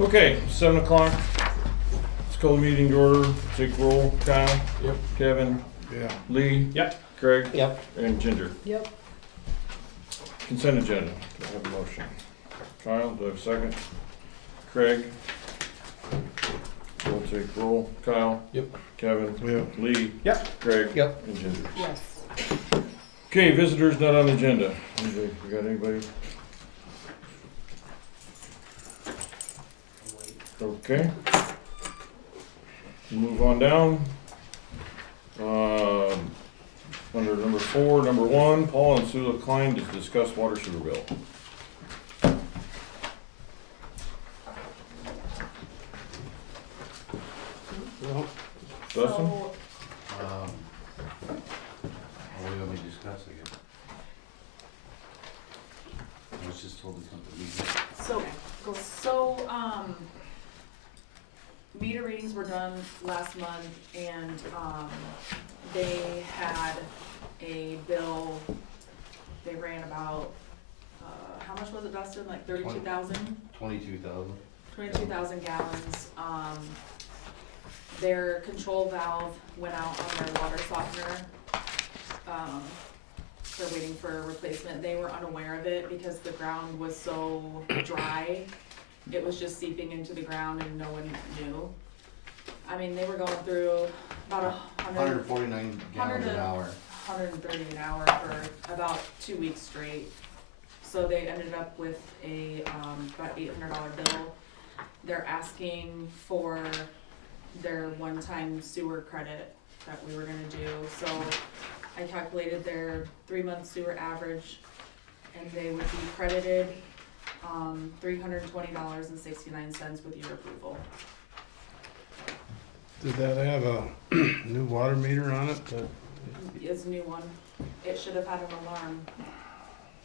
Okay, 7 o'clock. Let's call the meeting to order. Take roll. Kyle? Yep. Kevin? Yeah. Lee? Yep. Craig? Yep. And Ginger. Yep. Consent agenda. Do I have a motion? Kyle, do I have a second? Craig? We'll take roll. Kyle? Yep. Kevin? Yep. Lee? Yep. Craig? Yep. And Ginger. Yes. Okay, visitors not on the agenda. Anybody, we got anybody? Okay. Move on down. Under number 4, number 1, Paul and Sula Klein to discuss water sewer bill. Well, Dustin? What do you want me to discuss again? I was just told to come to meeting. Meter readings were done last month and, they had a bill, they ran about, how much was it, Dustin, like 32,000? 22,000. 22,000 gallons. Their control valve went out on their water softener. They're waiting for a replacement. They were unaware of it because the ground was so dry. It was just seeping into the ground and no one knew. I mean, they were going through about 149 gallons an hour. 130 an hour for about 2 weeks straight. So they ended up with a about $800 bill. They're asking for their one-time sewer credit that we were gonna do. So I calculated their 3-month sewer average and they would be credited $320.69 with your approval. did that have a new water meter on it? It's a new one. It should have had an alarm,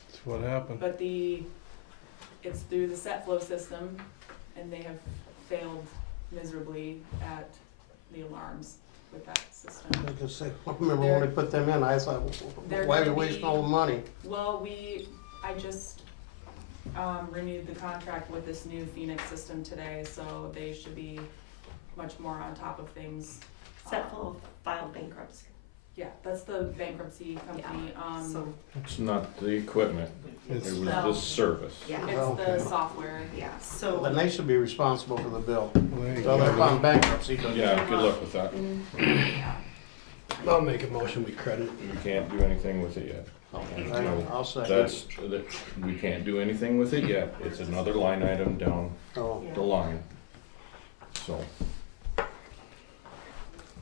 That's what happened. but it's through the set flow system and they have failed miserably at the alarms with that system. I just say, I remember when we put them in, I thought, They're why are we gonna wasting be- all the money? Well, I just renewed the contract with this new Phoenix system today, so they should be much more on top of things. Setful filed bankruptcy. Yeah, that's the bankruptcy company. So, It's not the equipment. It It's, was No. the service. yeah, It's Okay. the software. yeah, so. Then they should be responsible for the bill. there you So they're go. on bankruptcy, don't you? Yeah, good luck with that. I'll make a motion, we credit. We can't do anything with it yet. I'll second. That's, we can't do anything with it yet. It's another line item down Oh, the line. So,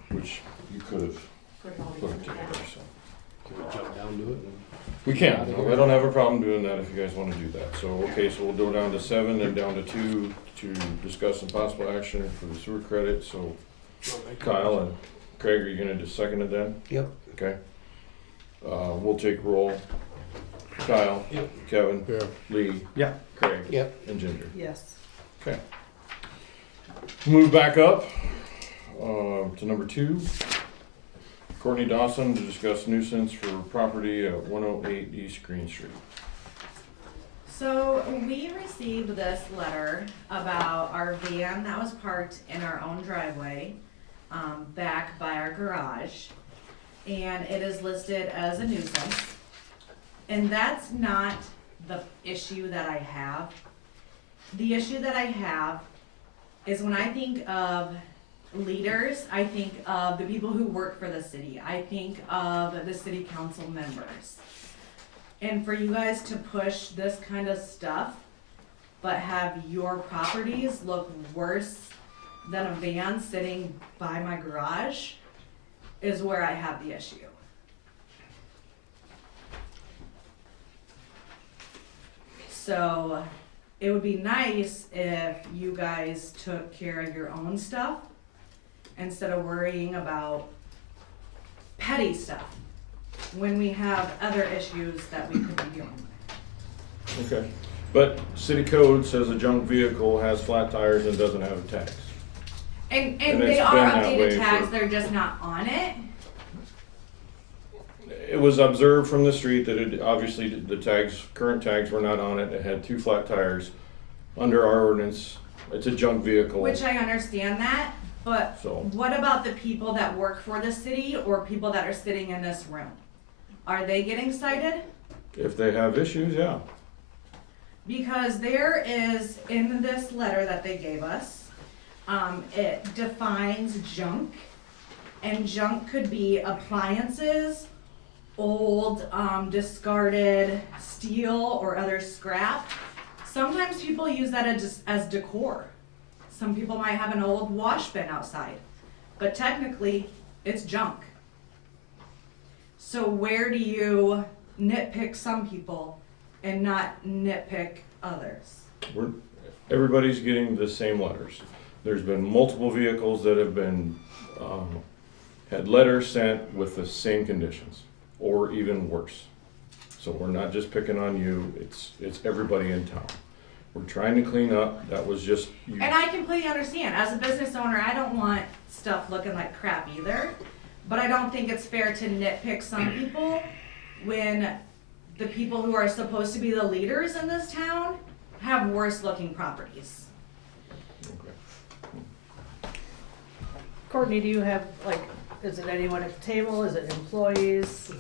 which you could have Put it all put it together. together, so. Can we jump down to it? We can, I don't have a problem doing that if you guys wanna do that. So, okay, so we'll go down to 7 and down to 2 to discuss some possible action for the sewer credit. So I'll make a Kyle motion. and Craig, are you gonna just second it then? Yep. Okay. We'll take roll. Kyle. Yep. Kevin. Yeah. Lee. Yeah. Craig. Yep. And Ginger. Yes. Okay. Move back up to number 2. Courtney Dawson to discuss nuisance for property at 108 East Green Street. So we received this letter about our van that was parked in our own driveway, back by our garage. And it is listed as a nuisance. And that's not the issue that I have. The issue that I have is when I think of leaders, I think of the people who work for the city. I think of the city council members. And for you guys to push this kind of stuff, but have your properties look worse than a van sitting by my garage, is where I have the issue. So, it would be nice if you guys took care of your own stuff instead of worrying about petty stuff when we have other issues that we could be dealing with. Okay. But city code says a junk vehicle has flat tires and doesn't have a tax. And And they it's are been that way updated tags, for- they're just not on it. It was observed from the street that it, obviously, the tags, current tags were not on it. It had 2 flat tires. Under our ordinance, it's a junk vehicle, Which I understand that, but so. what about the people that work for the city or people that are sitting in this room? Are they getting cited? If they have issues, yeah. Because there is, in this letter that they gave us, it defines junk. And junk could be appliances, old, discarded steel or other scrap. Sometimes people use that as decor. Some people might have an old wash bin outside, but technically, it's junk. So where do you nitpick some people and not nitpick others? Everybody's getting the same letters. There's been multiple vehicles that have been, had letters sent with the same conditions, or even worse. So we're not just picking on you, it's everybody in town. We're trying to clean up, that was just, And I completely understand, as a business owner, I don't want stuff looking like crap either. But I don't think it's fair to nitpick some people when the people who are supposed to be the leaders in this town have worse looking properties. Courtney, do you have, like, is it anyone at the table, is it employees?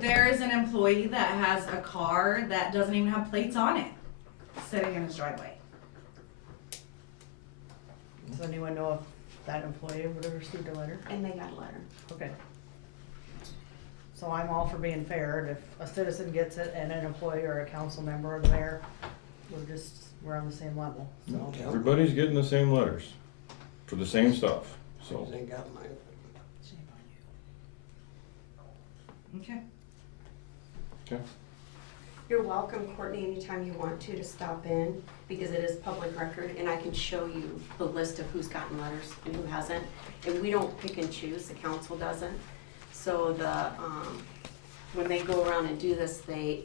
There is an employee that has a car that doesn't even have plates on it, sitting in his driveway. Does anyone know if that employee would have received a letter? And they got a letter. Okay. So I'm all for being fair, and if a citizen gets it and an employee or a council member or the mayor, we're on the same level, so. everybody's getting the same letters for the same stuff, so. Ain't got mine. Okay. You're welcome, Courtney, anytime you want to stop in, because it is public record, and I can show you the list of who's gotten letters and who hasn't. And we don't pick and choose, the council doesn't. So when they go around and do this, they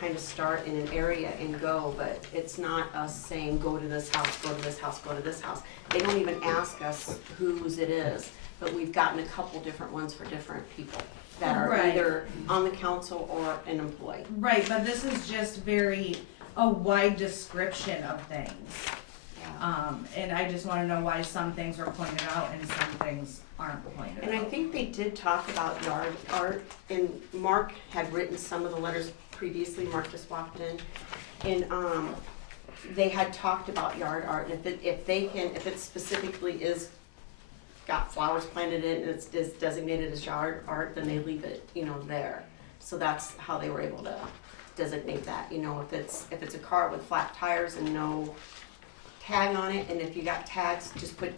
kind of start in an area and go, but it's not us saying, go to this house, go to this house, go to this house. They don't even ask us whose it is, but we've gotten a couple different ones for different people that are Right. either on the council or an employee. Right, but this is just a wide description of things. And I just wanna know why some things were pointed out and some things aren't pointed out. And I think they did talk about yard art, and Mark had written some of the letters previously, Mark just walked in. And, they had talked about yard art, and if it specifically is got flowers planted in, and it's designated as yard art, then they leave it, there. So that's how they were able to designate that, if it's a car with flat tires and no tag on it, and if you got tags, just put,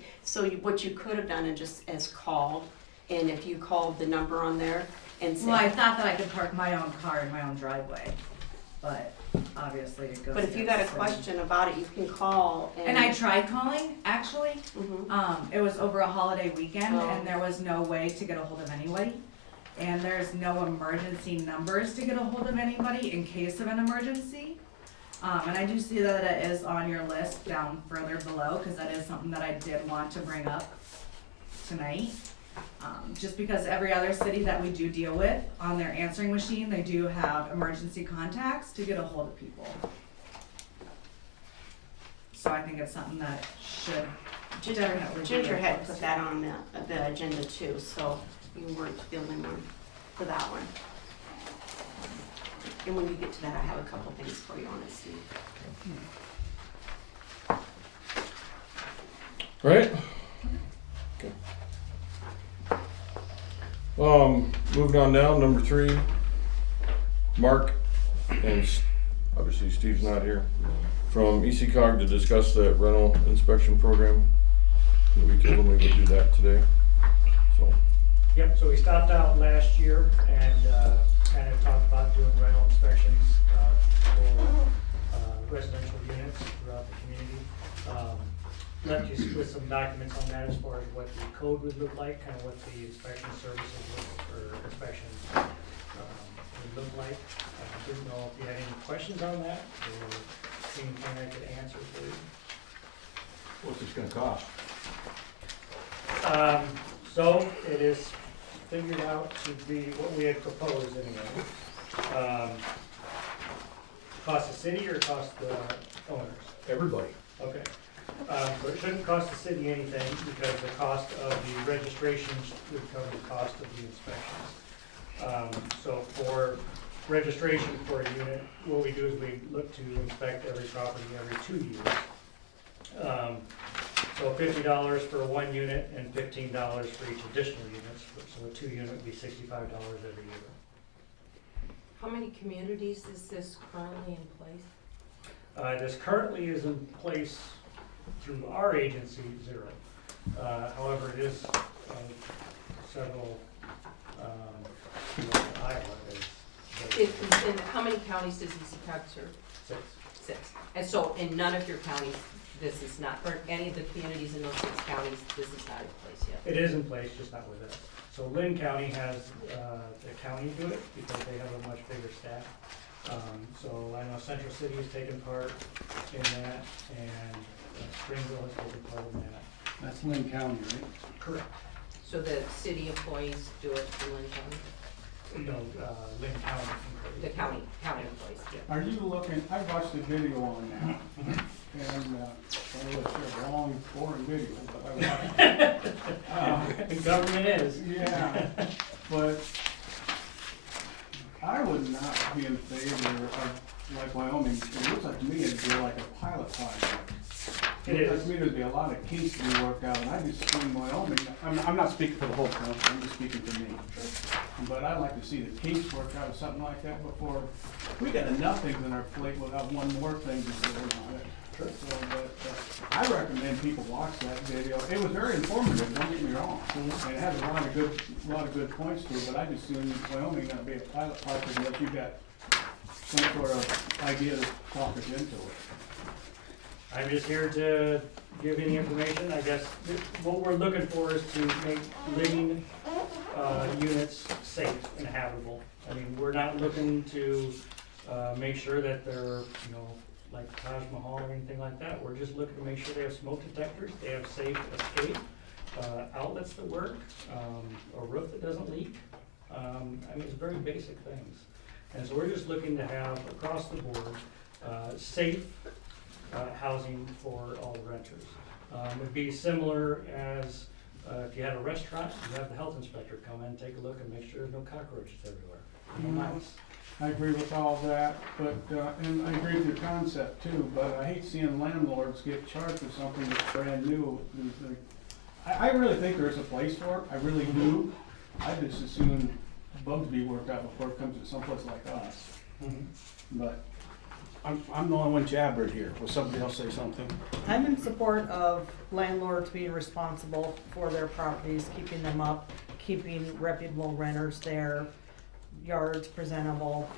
what you could have done and just as called, and if you called the number on there and said. Well, I thought that I could park my own car in my own driveway, but obviously it goes. But if you got a against city. question about it, you can call And I tried calling, actually, Mhm. it was over a holiday weekend Oh. and there was no way to get a hold of anybody. And there's no emergency numbers to get a hold of anybody in case of an emergency. And I do see that it is on your list down further below, cause that is something that I did want to bring up tonight. Just because every other city that we do deal with, on their answering machine, they do have emergency contacts to get a hold of people. So I think it's something that should definitely be. Ginger had put posted. that on the agenda too, so you weren't the only one for that one. And when you get to that, I have a couple things for you on it, Steve. Right? Okay. Moving on down, number 3, Mark, and obviously Steve's not here, from ECOG to discuss the rental inspection program. We told them we would do that today, so. Yep, so we stopped out last year and kind of talked about doing rental inspections for residential units throughout the community. Left you with some documents on that as far as what the code would look like, kind of what the inspection services or inspections would look like. I didn't know if you had any questions on that or anything I could answer for you. What's this gonna cost? So it is figured out to be what we had proposed anyway. Cost the city or cost the owners? Everybody. Okay. So it shouldn't cost the city anything because the cost of the registrations would cover the cost of the inspections. So for registration for a unit, what we do is we look to inspect every property every 2 years. So $50 for one unit and $15 for each additional units, so a 2 unit would be $65 every year. How many communities is this currently in place? This currently is in place through our agency, 0. However, it is several, Iowa is. And how many counties does EasyCog serve? 6. 6. And so in none of your counties, this is not, or any of the communities in those 6 counties, this is not in place yet? It is in place, just not with us. So Lynn County has the county do it because they have a much bigger staff. So I know Central City has taken part in that, and Springville has taken part in that. That's Lynn County, right? Correct. So the city employees do it in Lynn County? No, Lynn County. The county employees? Are you looking, I watched the video on that, and, it was a long, boring video, but I watched it. The government is. Yeah, but I would not be in favor of, like Wyoming, it looks like to me it'd be like a pilot project. It is. To me, there'd be a lot of kinks to be worked out, and I just see Wyoming, I'm not speaking for the whole country, I'm just speaking for me. But I'd like to see the kinks worked out or something like that before, we got enough things on our plate without one more thing to do on it. So, but, I recommend people watch that video, it was very informative, don't get me wrong, and it has a lot of good points to it, but I just assume Wyoming gonna be a pilot project unless you got some sort of idea to talk us into it. I'm just here to give any information. I guess what we're looking for is to make living units safe and habitable. I mean, we're not looking to make sure that they're, like Taj Mahal or anything like that. We're just looking to make sure they have smoke detectors, they have safe escape, outlets that work, a roof that doesn't leak. I mean, it's very basic things. And so we're just looking to have across the board safe housing for all the renters. It'd be similar as if you had a restaurant, you have the health inspector come in, take a look and make sure there's no cockroaches everywhere. No mice. I agree with all that, but, and I agree with your concept too, but I hate seeing landlords get charged for something that's brand new. I really think there's a place for it, I really do. I just assume bugs be worked out before it comes to someplace like us. But I'm the only one jabbered here. Will somebody else say something? I'm in support of landlords being responsible for their properties, keeping them up, keeping reputable renters there, yards presentable,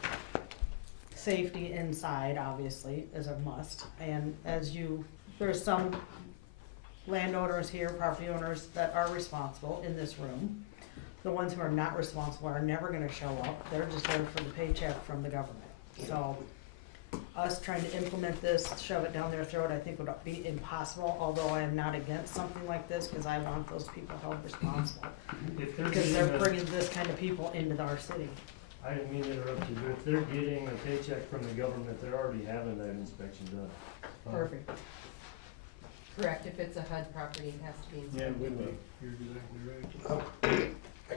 safety inside obviously is a must. And there's some landowners here, property owners that are responsible in this room. The ones who are not responsible are never gonna show up. They're just there for the paycheck from the government. So us trying to implement this, shove it down their throat, I think would be impossible, although I am not against something like this, because I want those people held responsible. Because they're bringing this kind of people into our city. I didn't mean to interrupt you, but if they're getting a paycheck from the government, they're already having that inspection done. Perfect. Correct, if it's a HUD property, it has to be inspected. You're exactly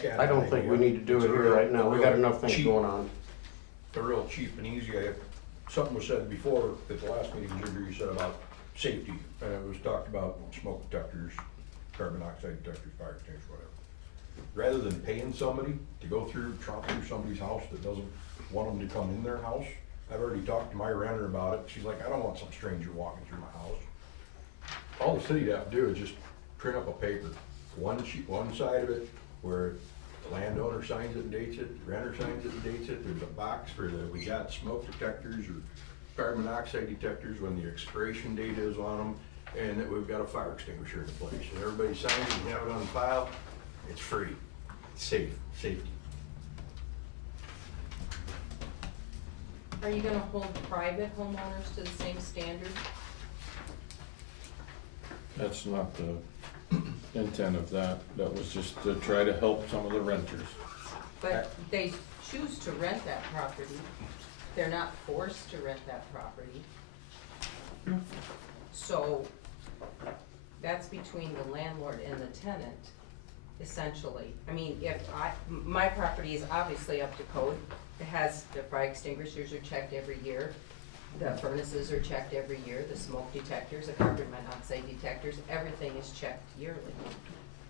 right. I don't think we need to do it here right now, we got enough things going on. They're real cheap and easy. Something was said before at the last meeting, Ginger, you said about safety, and it was talked about smoke detectors, carbon monoxide detectors, fire extinguishers, whatever. Rather than paying somebody to go tromp through somebody's house that doesn't want them to come in their house, I've already talked to my renter about it. She's like, I don't want some stranger walking through my house. All the city have to do is just print up a paper, one side of it where the landowner signs it and dates it, the renter signs it and dates it. There's a box for we got smoke detectors or carbon monoxide detectors when the expiration date is on them, and that we've got a fire extinguisher in place. And everybody signs it and have it on file. It's free, it's safe, safety. Are you gonna hold private homeowners to the same standard? That's not the intent of that. That was just to try to help some of the renters. But they choose to rent that property. They're not forced to rent that property. So that's between the landlord and the tenant, essentially. I mean, my property is obviously up to code. It has, the fire extinguishers are checked every year. The furnaces are checked every year, the smoke detectors, the carbon monoxide detectors, everything is checked yearly.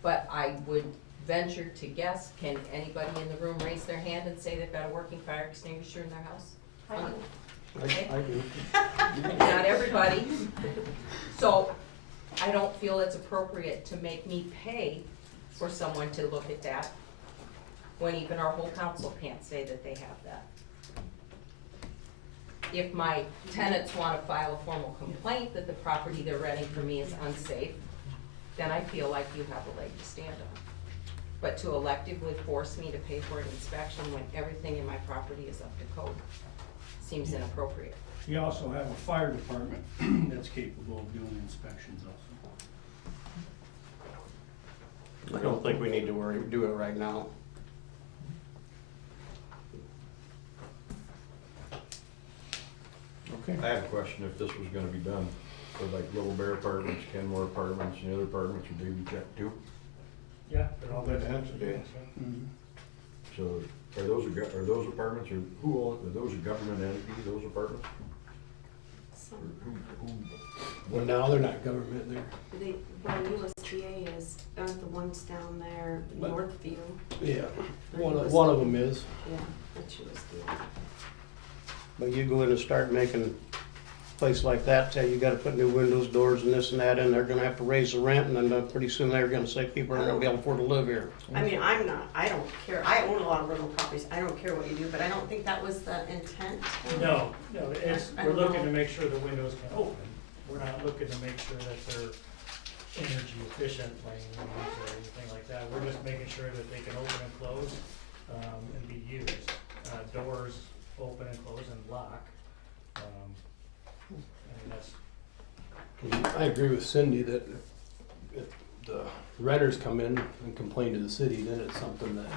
But I would venture to guess, can anybody in the room raise their hand and say they've got a working fire extinguisher in their house? I do. Not everybody. So I don't feel it's appropriate to make me pay for someone to look at that when even our whole council can't say that they have that. If my tenants wanna file a formal complaint that the property they're renting from me is unsafe, then I feel like you have a leg to stand on. But to electively force me to pay for an inspection when everything in my property is up to code seems inappropriate. You also have a fire department that's capable of doing inspections also. I don't think we need to do it right now. Okay. I have a question, if this was gonna be done, for like Little Bear Apartments, Kenmore Apartments, and the other apartments, would they be checked too? Yeah, they're all good. Mhm. So, are those apartments, or who own, are those a government entity, those apartments? So, Or who, Well, now they're not government there. USDA is, aren't the ones down there, But- Northview? Yeah, They're one of them is. Yeah, that's USDA. But you go in and start making a place like that, say you gotta put new windows, doors and this and that in, they're gonna have to raise the rent, and then pretty soon they're gonna say people aren't gonna be able to afford to live here. I mean, I don't care, I own a lot of rental properties, I don't care what you do, but I don't think that was the intent. No, it's, I we're don't looking know. to make sure the windows can open. We're not looking to make sure that they're energy efficient laying windows or anything like that. We're just making sure that they can open and close, and be used. Doors open and close and lock. And that's, I agree with Cindy that if the renters come in and complain to the city, then it's something that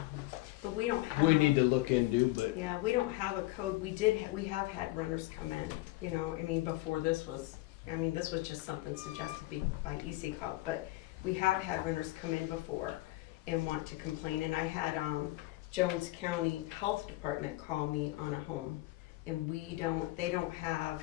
But we don't have. we need to look into, but Yeah, we don't have a code, we have had renters come in, you know, I mean, before this was, I mean, this was just something suggested by ECOG, but we have had renters come in before and want to complain, and I had, Jones County Health Department call me on a home, and they don't have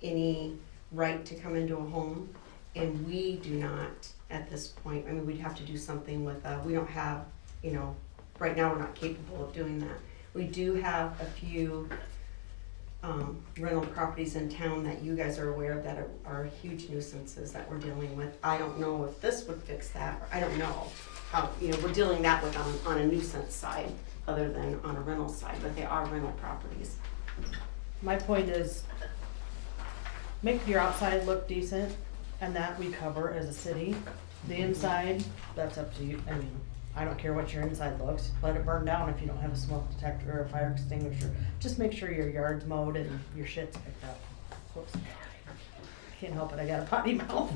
any right to come into a home, and we do not at this point. I mean, we'd have to do something with, we don't have, you know, right now we're not capable of doing that. We do have a few rental properties in town that you guys are aware of that are huge nuisances that we're dealing with. I don't know if this would fix that, or I don't know how, you know, we're dealing that with on a nuisance side other than on a rental side, but they are rental properties. My point is, make your outside look decent, and that we cover as a city. The inside, that's up to you, I mean, I don't care what your inside looks, let it burn down if you don't have a smoke detector or a fire extinguisher. Just make sure your yard's mowed and your shit's picked up. Whoops. Can't help it, I got a potty mouth.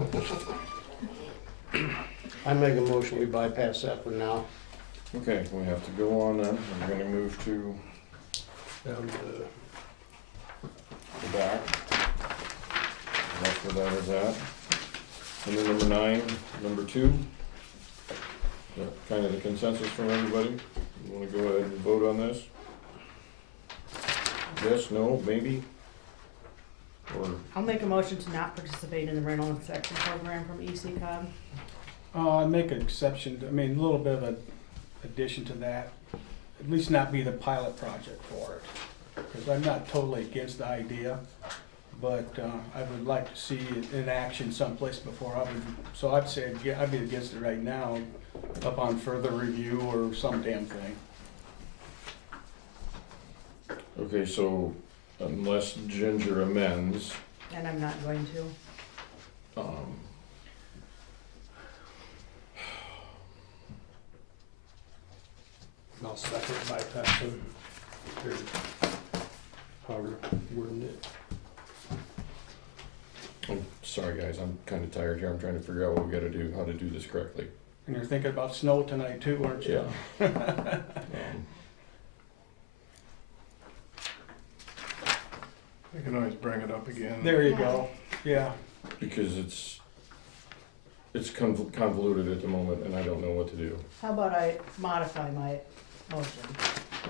I make a motion, we bypass that for now. Okay, we have to go on then. We're gonna move to down to the back. That's where that is at. And then number 9, number 2. Is that kind of the consensus from everybody? You wanna go ahead and vote on this? Yes, no, maybe? Or, I'll make a motion to not participate in the rental inspection program from ECOG. Make an exception, a little bit of an addition to that, at least not be the pilot project for it. Because I'm not totally against the idea, but I would like to see it in action someplace before so I'd say, I'd be against it right now, upon further review or some damn thing. okay, so unless Ginger amends, And I'm not going to. I'll second bypassing, or however wording it. I'm sorry guys, I'm kinda tired here. I'm trying to figure out what we gotta do, how to do this correctly. And you're thinking about snow tonight too, aren't you? Yeah. We can always bring it up again. There you go, yeah. because it's convoluted at the moment and I don't know what to do. How about I modify my motion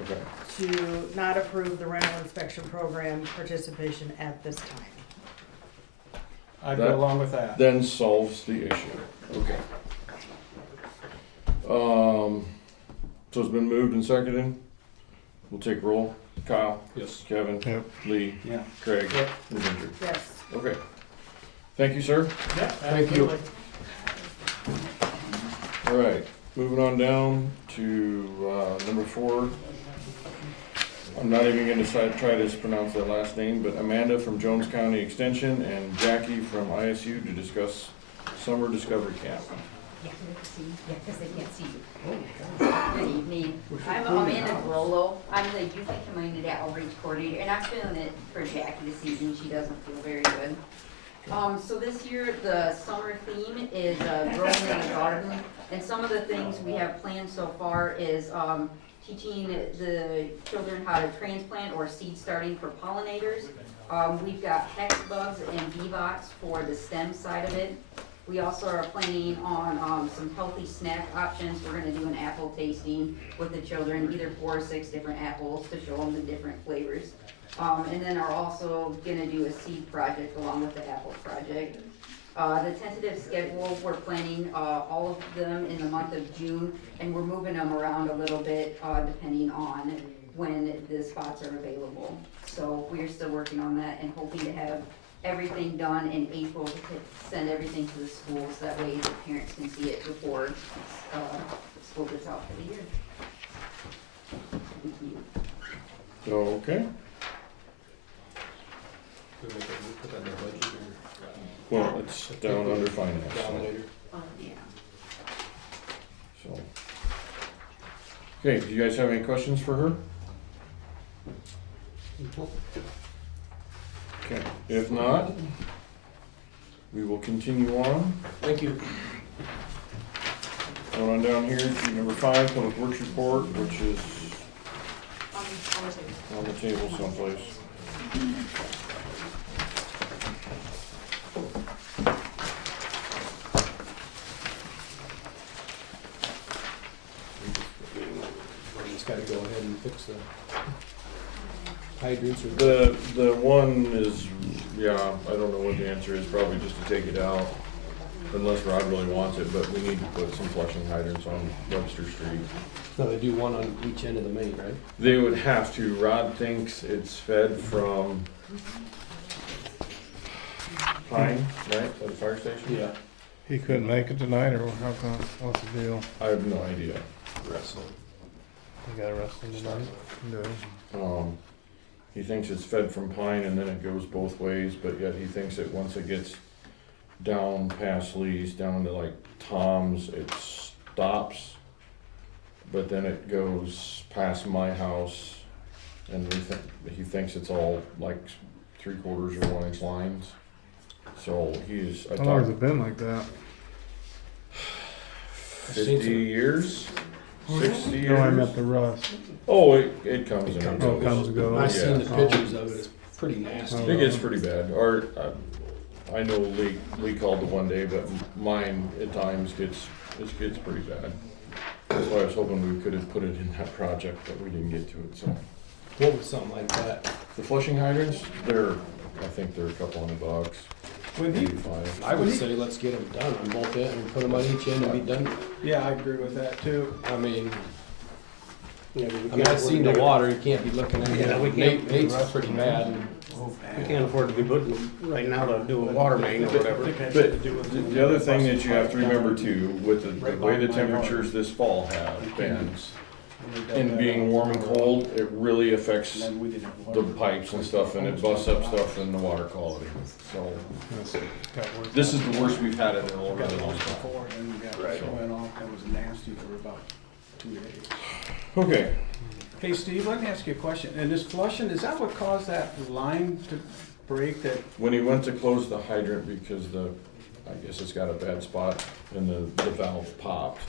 Okay. to not approve the rental inspection program participation at this time? I'd That- go along with that. Then solves the issue. Okay. So it's been moved and seconded. We'll take roll. Kyle, Yes. Kevin, Lee, Yeah. Craig, and Ginger. Yes. Okay. Thank you, sir. Yeah, Thank you. absolutely. All right, moving on down to number 4. I'm not even gonna try to pronounce that last name, but Amanda from Jones County Extension and Jackie from ISU to discuss summer discovery camp. Yeah, because they can't see you. Good evening. I'm Amanda Grollo. I'm the Youth and Community Outreach Coordinator, and I'm filling it for Jackie this evening. She doesn't feel very good. So this year, the summer theme is growing in the garden. And some of the things we have planned so far is teaching the children how to transplant or seed starting for pollinators. We've got hex bugs and beevox for the stem side of it. We also are planning on some healthy snack options. We're gonna do an apple tasting with the children, either 4 or 6 different apples to show them the different flavors. And then are also gonna do a seed project along with the apple project. The tentative schedule, we're planning all of them in the month of June, and we're moving them around a little bit depending on when the spots are available. So we're still working on that and hoping to have everything done in April to send everything to the schools. That way the parents can see it before school gets out for the year. Thank you. Okay, Put that in the budget well, it's down under finance. or down later. Yeah. So. Okay, do you guys have any questions for her? Okay, if not, we will continue on. Thank you. Going on down here to number 5, Public Works Report, which is on the table someplace. We just gotta go ahead and fix the hydrants or The one is, yeah, I don't know what the answer is, probably just to take it out, unless Rod really wants it, but we need to put some flushing hydrants on Webster Street. No, they do one on each end of the main, right? They would have to. Rod thinks it's fed from Pine, right, at the fire station? Yeah. He couldn't make it tonight, or how come, what's the deal? I have no idea. Wrestling. He got arrested tonight? No. He thinks it's fed from Pine and then it goes both ways, but yet he thinks that once it gets down past Lee's, down to like Tom's, it stops. But then it goes past my house and he thinks it's all like 3/4 or 1 inch lines. So he's, How long has it been like that? 50 years? 60 years? No, I meant the rust. Oh, it comes and it Oh, goes. comes and goes. I've seen the Yeah. pictures of it, it's pretty nasty. It gets pretty bad. Or, I know Lee called it one day, but mine at times gets pretty bad. That's why I was hoping we could have put it in that project, but we didn't get to it, so. What was something like that? The flushing hydrants, I think they're a couple $100. When he, Maybe 5. I would say let's get them done on both ends and put them on each end and be done. yeah, I agree with that too. I mean, Yeah, but we I mean, can't I've afford seen to the do- water, you can't be looking at Yeah, we it. can't- Nate's is pretty bad. We can't afford to be putting, right now, to do a water main or whatever. But the other thing that you have to remember too, with the way the temperatures this fall have been, and being warm and cold, it really affects And then we didn't have the water. pipes and stuff, and it busts up stuff in the water quality. So, this is the worst we've had it in a We got really it long once time. before, and we got, it went off, that was nasty for about 2 days. Okay, Hey Steve, let me ask you a question. And this flushing, is that what caused that line to break that? when he went to close the hydrant because I guess it's got a bad spot and the valve popped,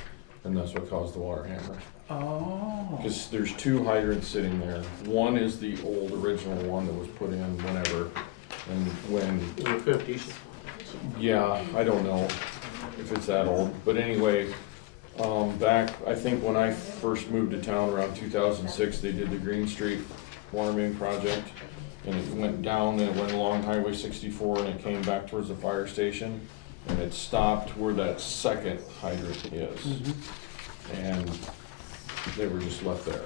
and that's what caused the water hammer. Oh. Because there's 2 hydrants sitting there. One is the old original one that was put in whenever, and when In the 50s. Yeah, I don't know if it's that old, but anyway, back, I think when I first moved to town around 2006, they did the Green Street water main project. And it went down and it went along Highway 64 and it came back towards the fire station. And it stopped where that second hydrant is. And they were just left there.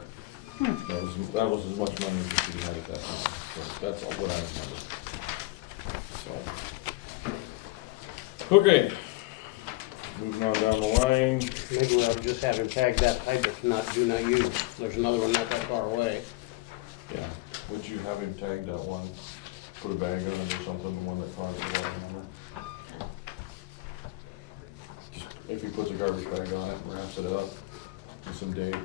That was as much money as the city had at that time. So that's what I remember. So. Okay. Moving on down the line. Maybe we'll just have him tag that hydrant, do not use. There's another one not that far away. Yeah. Would you have him tag that one? Put a bag on it or something, the one that caused the water number? Just if he puts a garbage bag on it, wraps it up, with some date.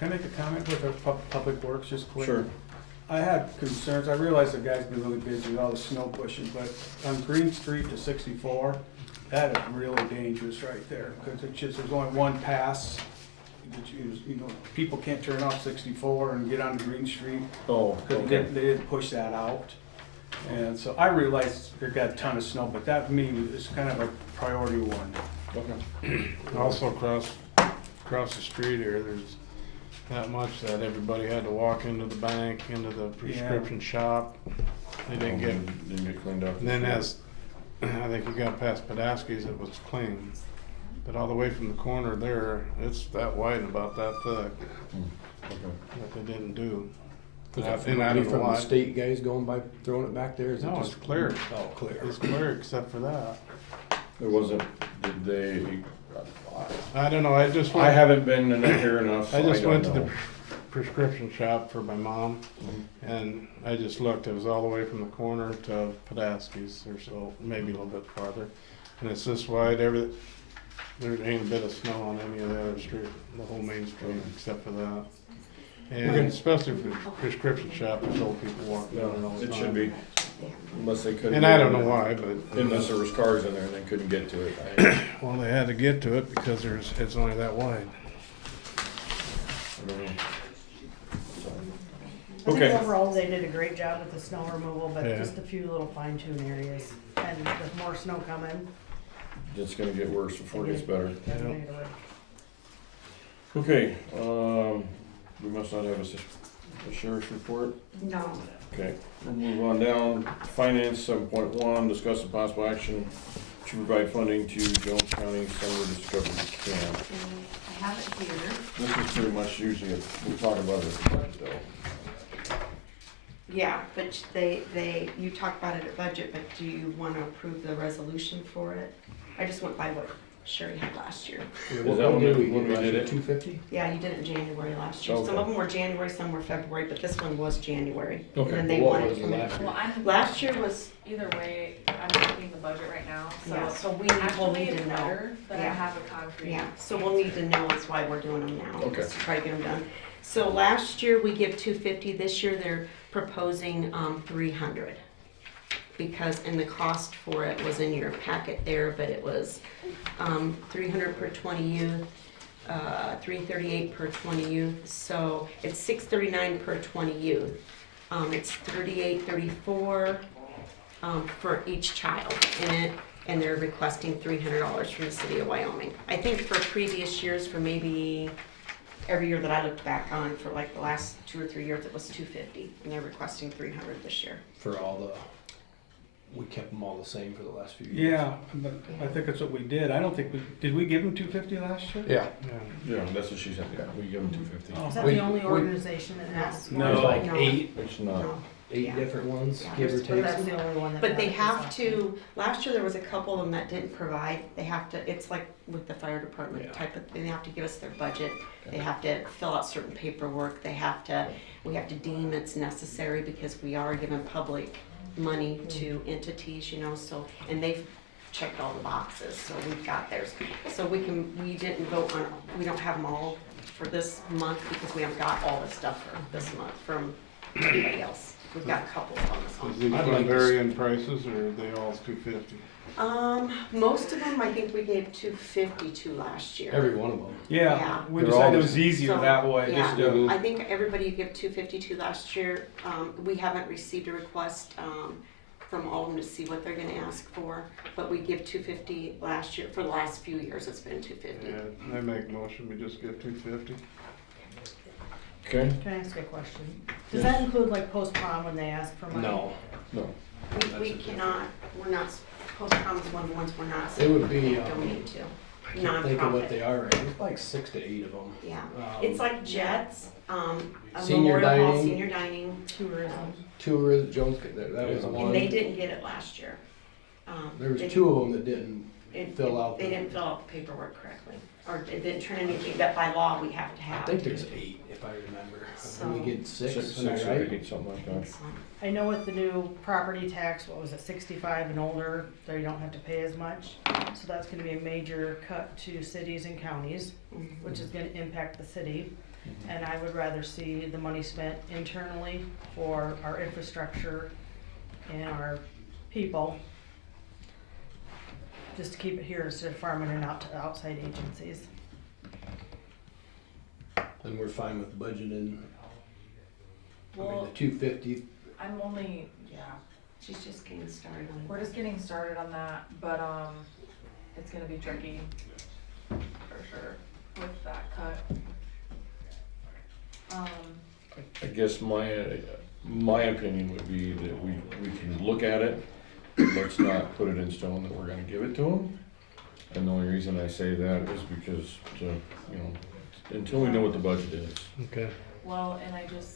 Can I make a comment with our public works just quick? Sure. I had concerns, I realize the guy's been really busy with all the snow pushing, but on Green Street to 64, that is really dangerous right there, because it's just, there's only one pass. That you know, people can't turn off 64 and get onto Green Street. Oh, Because okay. they didn't push that out. And so I realize they've got a ton of snow, but that to me is kind of a priority one. Okay. Also across the street here, there's that much that everybody had to walk into the bank, into the prescription shop. They didn't get cleaned up. And then as, I think you got past Padaski's, it was clean. But all the way from the corner there, it's that wide and about that thick. Okay. That they didn't do. Was And I that from, don't know from the why. state guys going by throwing it back there? Is No, it it's just clear. Oh, clear. It's clear except for that. There wasn't, did they, I don't know, I just I went, haven't been in here enough, so I just don't went to the know. prescription shop for my mom, and I just looked, it was all the way from the corner to Padaski's or so, maybe a little bit farther. And it's this wide, there ain't a bit of snow on any of the other street, the whole main street except for that. And especially for the prescription shop, there's old people walking down there all the It time. should be, unless they couldn't. And I don't know why, but. Unless there was cars in there and they couldn't get to it. Well, they had to get to it because it's only that wide. I don't know. I Okay. think overall, they did a great job with the snow removal, but Yeah. just a few little fine tune areas. And with more snow coming. It's gonna get worse before it gets better. they're gonna get it. Okay, we must not have a sheriff's report. No. Okay, we'll move on down. Finance, 7.1, discuss the possible action to provide funding to Jones County Summer Discovery Camp. I have it here. This is pretty much usually, we talk about it at budget though. Yeah, but you talked about it at budget, but do you want to approve the resolution for it? I just went by what Sherry had last year. Is that when we did it? 250? Yeah, you did it in January last year. Some Okay. of them were January, some were February, but this one was January. Okay. And then they What wanted was to the commit. last Well, I'm. Last year was, Either way, I'm looking the budget right now, yeah, so so we'll actually need it's to know. better that I Yeah. have a concrete. Yeah, so we'll need to know, that's why we're doing them now, Okay. just to try to get them done. So last year we give 250, this year they're proposing 300. Because, and the cost for it was in your packet there, but it was 300 per 20 youth, 338 per 20 youth, so it's 639 per 20 youth. It's 3834 for each child in it, and they're requesting $300 from the city of Wyoming. I think for previous years, for maybe every year that I looked back on, for like the last 2 or 3 years, it was 250, and they're requesting 300 this year. For all the, we kept them all the same for the last few years. Yeah, but I think that's what we did. I don't think did we give them 250 last year? Yeah. Yeah, that's what she said, yeah, we give them 250. Oh. Is that We- the only we- organization that has? No. There's like No. eight It's not. No. 8 Yeah. different ones, Yeah, give or there's- take. That's the only one that. But they has have this to, last year there was a couple of them that didn't provide, they have to, it's like with the fire department Yeah. type of, they have to give us their budget, they have to fill out certain paperwork, we have to deem it's necessary because we are giving public money to entities, you know, so, and they've checked all the boxes, so we've got theirs. So we didn't vote on, we don't have them all for this month because we haven't got all the stuff for this month from everybody else. We've got a couple on this Does one. these I'd one like to vary in prices, or are they all 250? Most of them, I think we gave 250 to last year. Every one of them. Yeah, Yeah. we They're decided all it was easier So, that way, yeah. just to, I think everybody you give 250 to last year, we haven't received a request, from all of them to see what they're gonna ask for, but we give $250 last year, for the last few years, it's been $250. Yeah, I make motion, we just get 250. Okay, Can I ask a question? Does Yes. that include like post-prom when they ask for money? No, no, We cannot, we're not, post-prom is one of the ones we're not it would supposed be, to donate to. I can't think of what Nonprofit. they are, right? It's like 6 to 8 of them. Yeah, it's like Jets, a Senior Memorial Hall, dining. senior dining, Tourism. Tourism, Jones, that was the one. and they didn't get it last year. There was They- 2 of them that didn't it- fill out. They the- didn't fill out the paperwork correctly, or it didn't turn anything that by law we have to I have. think there's 8, if I remember. And we So- get 6, six am I or right? 8, something like I think that. so. I know with the new property tax, what was it, 65 and older, they don't have to pay as much. So that's gonna be a major cut to cities and counties, which is gonna impact the city. And I would rather see the money spent internally for our infrastructure and our people. Just to keep it here instead of farming it out to outside agencies. And we're fine with budgeting. I mean, Well, the 250, I'm only, yeah, She's just getting started on it. we're just getting started on that, but, it's gonna be tricky, for sure, with that cut. I guess my opinion would be that we can look at it, let's not put it in stone that we're gonna give it to them. And the only reason I say that is because, until we know what the budget is. Okay. Well, and I just,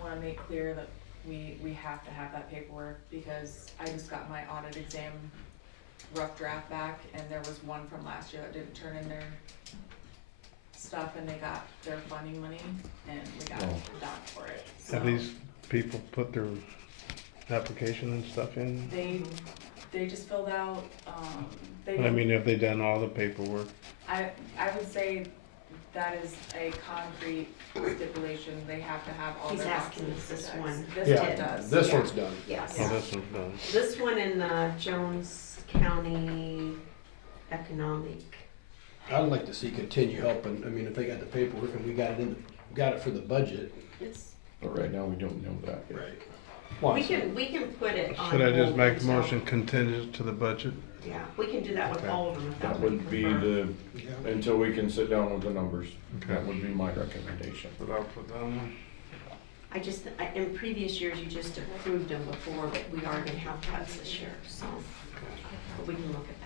wanna make clear that we have to have that paperwork, because I just got my audit exam rough draft back, and there was one from last year that didn't turn in their stuff, and they got their funding money, and we got Oh. down for it, so. Have these people put their application and stuff in? They just filled out, they I didn't- mean, have they done all the paperwork? I would say that is a concrete stipulation, they have to have all He's their asking boxes this checked. one. This Yeah, one does. this Yeah. one's done. Yes. Oh, this one's done. This one in the Jones County Economic. I'd like to see continue helping. I mean, if they got the paperwork and we got it for the budget. It's, But right now, we don't know that yet. Right. we can put it on. Should I just hold make a until- motion contingent to the budget? Yeah, we can do that with Okay. all of them if that's That what you would be prefer. until we can sit down with the numbers, Okay. that would be my recommendation. But I'll put down there. In previous years, you just approved them before, but we are gonna have cuts this year, so. But we can look at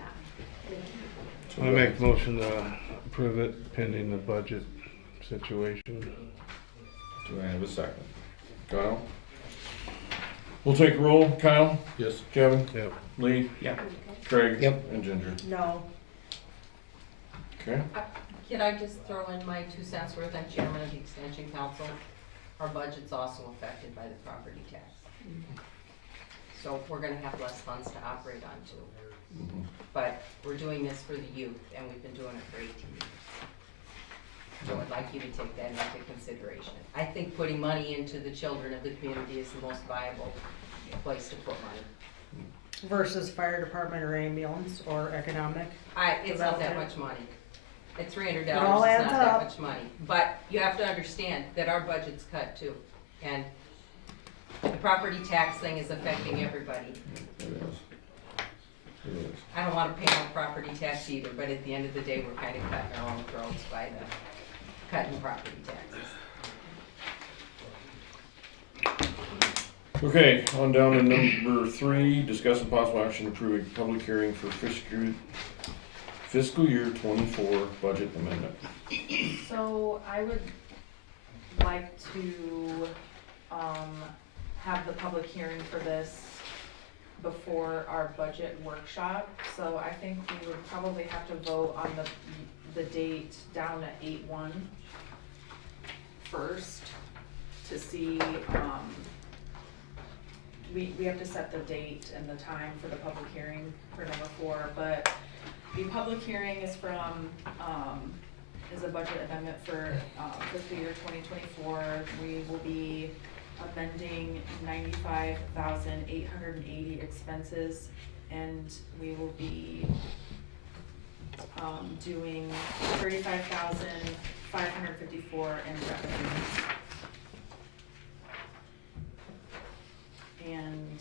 that. I make motion to approve it pending the budget situation. Do I have a second? Kyle? We'll take roll. Kyle? Yes. Kevin? Yep. Lee? Yep. Craig? Yep. And Ginger? No, Okay. Can I just throw in my 2 cents worth? I'm chairman of the extension council. Our budget's also affected by the property tax. So we're gonna have less funds to operate on too. Mhm. But we're doing this for the youth, and we've been doing it for 18 years. So I'd like you to take that into consideration. I think putting money into the children of the community is the most viable place to put money. versus fire department or ambulance or economic. It's not that Development. much money. At $300, It all it's adds not that up. much money. But you have to understand that our budget's cut too. And the property tax thing is affecting everybody. It is. It is. I don't wanna pay no property tax either, but at the end of the day, we're kinda cutting our own throats by the cutting property taxes. Okay, on down to number 3, discuss and possible action approving public hearing for fiscal year 24 budget amendment. So I would like to, have the public hearing for this before our budget workshop. So I think we would probably have to vote on the date down at 8/1 first to see, we have to set the date and the time for the public hearing for number 4, but the public hearing is from, is a budget amendment for, fiscal year 2024. We will be amending 95,880 expenses, and we will be, doing 35,554 in revenues. And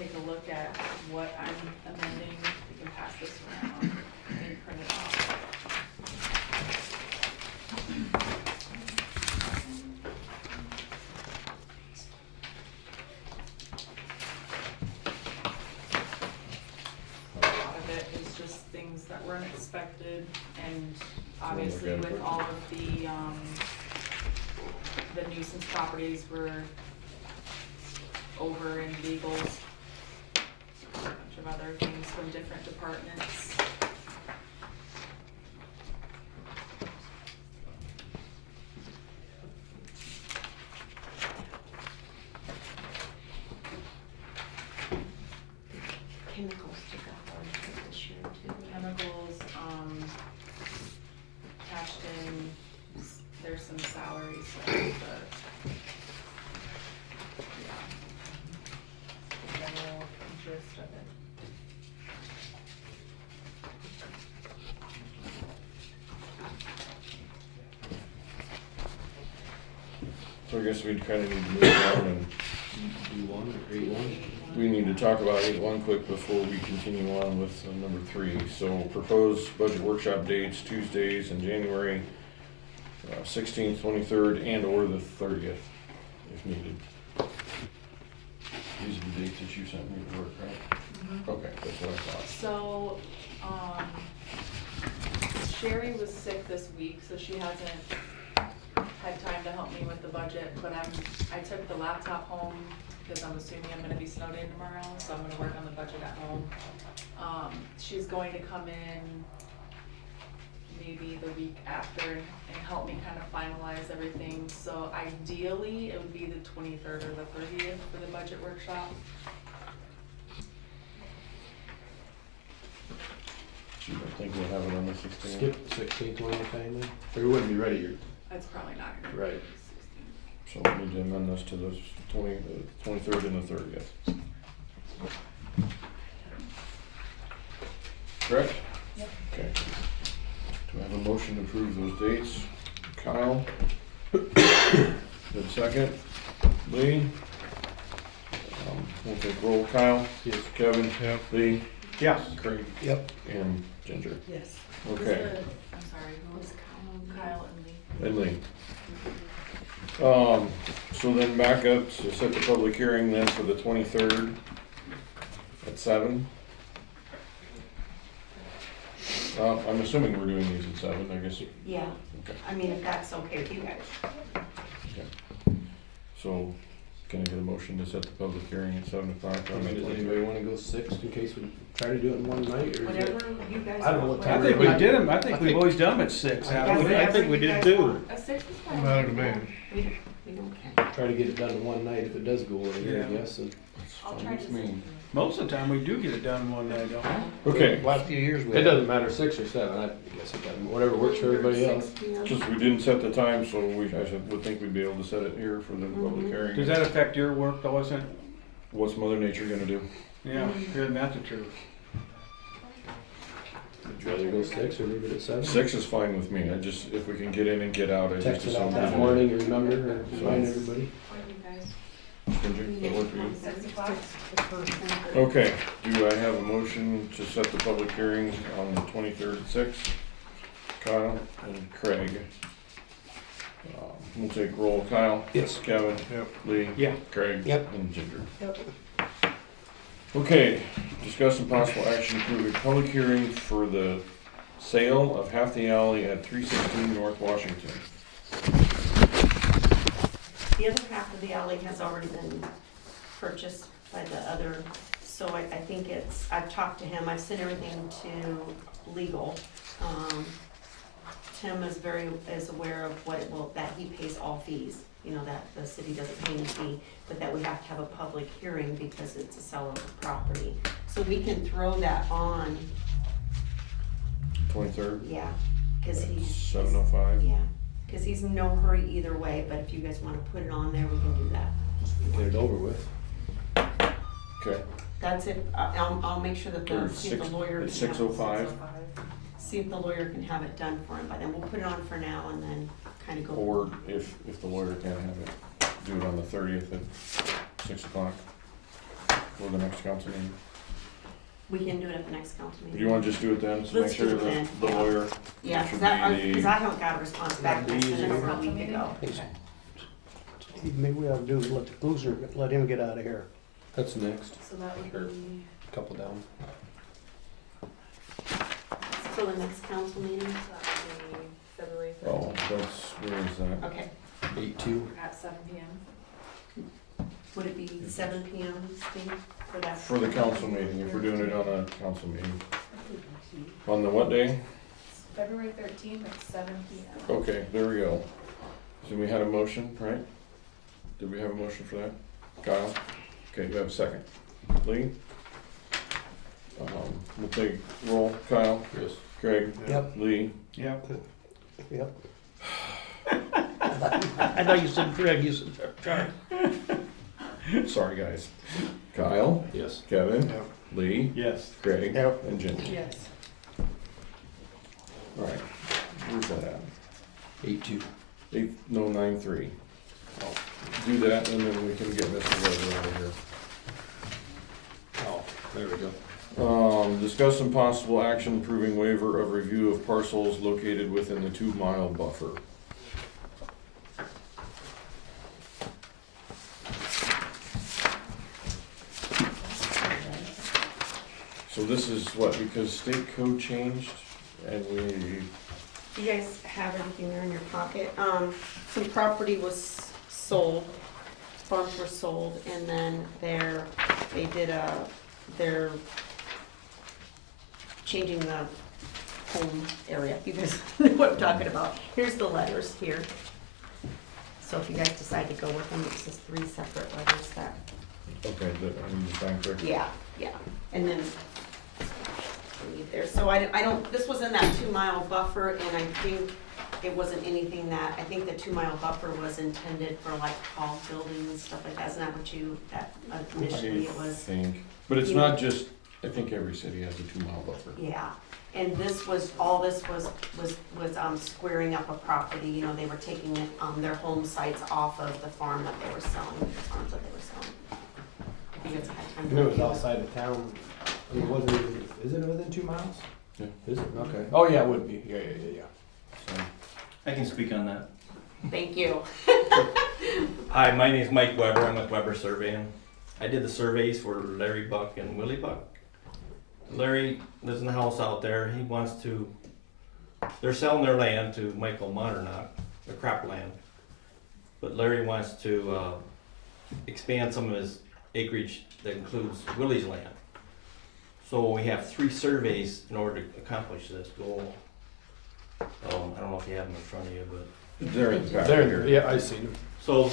take a look at what I'm amending, we can pass this around and print it off. A lot of it is just things that were unexpected, and obviously look at it with quick. all of the nuisance properties were over in legals, a bunch of other things from different departments. Chemicals took a hard hit this year too. Chemicals, attached in, there's some salaries, but, yeah. General interest of it. So I guess we'd kinda need to move on, and D1 or 8-1? we need to talk about 8-1 quick before we continue on with number 3. So proposed budget workshop dates, Tuesdays in January, 16th, 23rd, and or the 30th, if needed. These are the dates that you sent me to work, right? Okay, that's what I thought. So, Sherry was sick this week, so she hasn't had time to help me with the budget, but I took the laptop home because I'm assuming I'm gonna be snowed in tomorrow, so I'm gonna work on the budget at home. She's going to come in maybe the week after and help me kind of finalize everything. So ideally, it would be the 23rd or the 30th for the budget workshop. So you don't think we'll have it on the 16th? Skip the 16th one, if anything, or you wouldn't be ready, you're, It's probably not gonna be. Right. So we need to amend this to the 23rd and the 30th. Correct? Yep. Okay. Do I have a motion to approve those dates? Kyle? Good second. Lee? We'll take roll. Kyle? Yes. Kevin? Yep. Lee? Yes. Craig? Yep. And Ginger? Yes. Who's Okay. the- I'm sorry, who was Kyle and Lee? And Lee. So then back up to set the public hearing then for the 23rd at 7. I'm assuming we're doing these at 7, I guess. Yeah, Okay. I mean, if that's okay with you guys. So can I get a motion to set the public hearing at 7 o'clock I on the mean, does 23rd? anybody wanna go 6 in case we try to do it in one night, or is it? Whatever you guys. I don't know want, what I time whatever. think we did them, I think we've always done them at 6, haven't we? I think we did Whatever you too. guys want. A 6 is fine. Matter to me. We don't care. Try to get it done in one night if it does go away, Yeah. I guess, and I'll Fine try with to. me. Most of the time, we do get it done in one night, don't we? Okay, Last few years we it doesn't matter 6 or 7, I guess it doesn't, whatever works for everybody else. 6 p.m. just we didn't set the time, so would think we'd be able to set it here for the public hearing. Does that affect your work though, isn't it? What's Mother Nature gonna do? Yeah, good, that's the truth. Would you rather go 6 or leave it at 7? 6 is fine with me, if we can get in and get out, I just Text it out assume. that morning, remember, or So- remind everybody. What do you guys? Ginger, does that work for you? 6 o'clock? The first one. Okay, do I have a motion to set the public hearing on the 23rd at 6? Kyle and Craig. We'll take roll. Kyle? Yes. Kevin? Yep. Lee? Yeah. Craig? Yep. And Ginger. Yep. Okay, discuss some possible action to approve a public hearing for the sale of half the alley at 316 North Washington. The other half of the alley has already been purchased by the other, so I think I've talked to him, I've sent everything to legal. Tim is aware of that he pays all fees, that the city doesn't pay any fee, but that we have to have a public hearing because it's a sale of the property. So we can throw that on, 23rd? yeah, cause he's. 7:05? Yeah, cause he's in no hurry either way, but if you guys wanna put it on there, we can do that. Get it over with. Okay. That's it, I'll make sure that Or see if the lawyer. It's can have it 6:05? See if the lawyer can have it done for him by then, we'll put it on for now and then kinda go. Or if the lawyer can't have it, do it on the 30th at 6 o'clock. for the next council meeting? We can do it at the next council meeting. You wanna just do it then, so make Let's sure do it the then, the yeah. lawyer Yeah, should cause be cause I haven't got a response back, I sent it over a week ago. Maybe we ought to do is let the cruiser, let him get out of here. That's next, So that would be, couple down. For the next council meeting? that would be February Oh, 13th that's, where is that? Okay, 8-2. at 7 p.m. would it be 7 PM, Steve, for that? For the council meeting, if we're doing it on a council meeting. On the what day? February 13th at 7 p.m. Okay, there we go. So we had a motion, right? Did we have a motion for that? Kyle? Okay, you have a second. Lee? We'll take roll. Kyle? Yes. Craig? Yep. Lee? Yep. Yep. I know you said Craig, you said Charlie. Sorry, guys. Kyle? Yes. Kevin? Yep. Lee? Yes. Craig? Yep. And Ginger? Yes. Alright. Where's that at? 8-2. 9-3. Do that and then we can get Mr. Weber out of here. Oh, there we go. Discuss some possible action approving waiver of review of parcels located within the 2-mile buffer. So this is what, because state code changed and we, You guys have everything there in your pocket. Some property was sold, farms were sold, and then they're changing the home area. You guys know what I'm talking about. Here's the letters here. So if you guys decide to go with them, it's just 3 separate letters that, okay, I need to sign quick. yeah, and then leave there. So I don't, this was in that 2-mile buffer, and I think it wasn't anything that, I think the 2-mile buffer was intended for like tall buildings and stuff like that. Isn't that what you, that initially it I was? think, but it's You not know- just, I think every city has a 2-mile buffer. Yeah, and this was, all this was squaring up a property, you know, they were taking it, their home sites off of the farm that they were selling, the farms that they were selling. I think it's a high time. And it was outside of town. I mean, wasn't it, is it within 2 miles? Yeah. Is it? Okay. Oh, yeah, it would be. Yeah. So, I can speak on that. Thank you. Hi, my name is Mike Weber. I'm with Weber Surveying. I did the surveys for Larry Buck and Willie Buck. Larry lives in the house out there. He wants to, they're selling their land to Michael Modernock, the crop land. But Larry wants to expand some of his acreage that includes Willie's land. So we have 3 surveys in order to accomplish this goal. I don't know if you have them in front of you, but they're in the back There, here. yeah, I seen them. so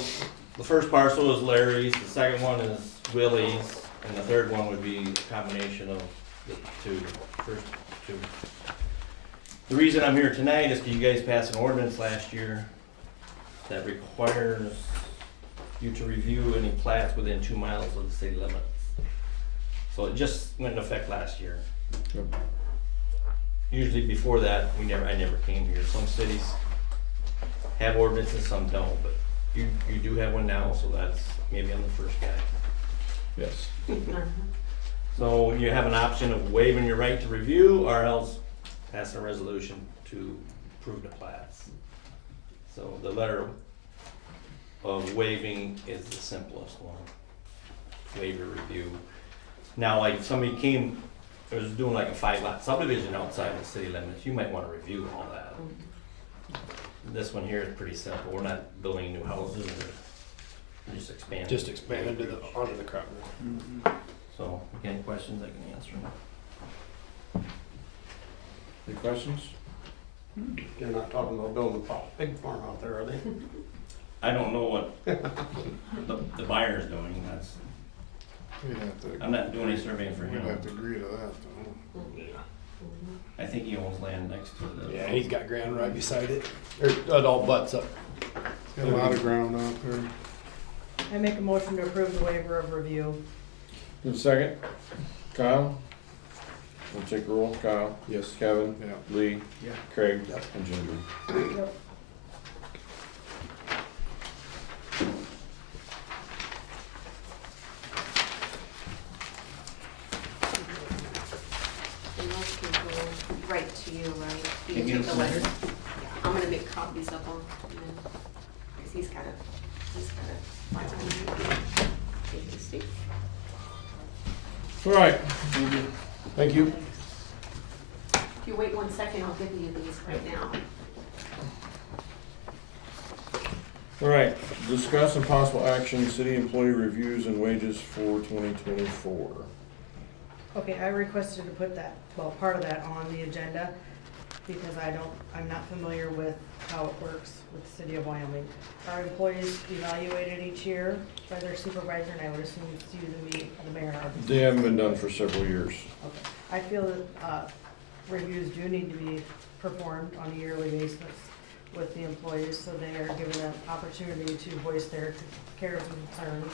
the first parcel is Larry's, the second one is Willie's, and the third one would be a combination of the first two. The reason I'm here tonight is because you guys passed an ordinance last year that requires you to review any plats within 2 miles of the city limits. So it just went into effect last year. Yep. Usually before that, I never came here. Some cities have ordinances, some don't, but you do have one now, so that's, maybe I'm the first guy. Yes. So you have an option of waiving your right to review or else pass a resolution to approve the plats. So the letter of waiving is the simplest one. Waiver review. Now, like if somebody was doing like a 5-lot subdivision outside the city limits, you might wanna review all that. This one here is pretty simple. We're not building new houses, we're just expanding. Just expanded onto the crop. So, if you have any questions, I can answer them. Any questions? They're not talking about building a big farm out there, are they? I don't know what the buyer's doing, that's, We'd have to, I'm not doing any surveying for we'd him. have to agree to that, though. I think he owns land next to the. Yeah, he's got ground right beside it. Or it all butts up. Got a lot of ground out there. I make a motion to approve the waiver of review. Give a second. Kyle? We'll take roll. Kyle? Yes. Kevin? Yeah. Lee? Yeah. Craig? Yep. And Ginger. Yep. right to you, right? You Can can you take the send letters. I'm gonna make copies of them, and then, cause he's gotta file them. Take it, Steve. All right, Thank you. If you wait 1 second, I'll give you these right now. all right, discuss and possible action, city employee reviews and wages for 2024. Okay, I requested to put that, well, part of that on the agenda because I'm not familiar with how it works with the city of Wyoming. Our employees evaluated each year by their supervisor, and I would assume it's you, the mayor. They haven't been done for several years. Okay. I feel that reviews do need to be performed on a yearly basis with the employees, so they are given an opportunity to voice their cares and concerns,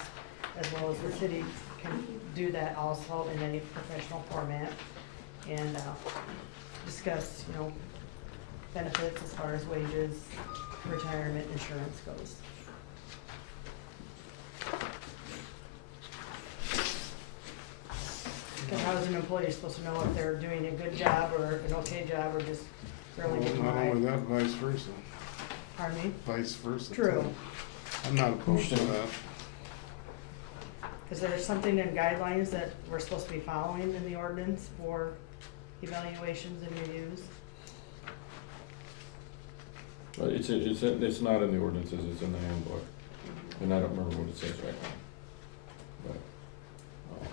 as well as the city can do that also in a professional format and discuss, benefits as far as wages, retirement, insurance goes. Because how is an employee supposed to know if they're doing a good job or an okay job or just really Well, getting not by? only that, vice versa. Pardon me? Vice versa. True. too. I'm not opposed to that. Is there something in guidelines that we're supposed to be following in the ordinance for evaluations and reviews? It's not in the ordinances, it's in the handbook, and I don't remember what it says right now. But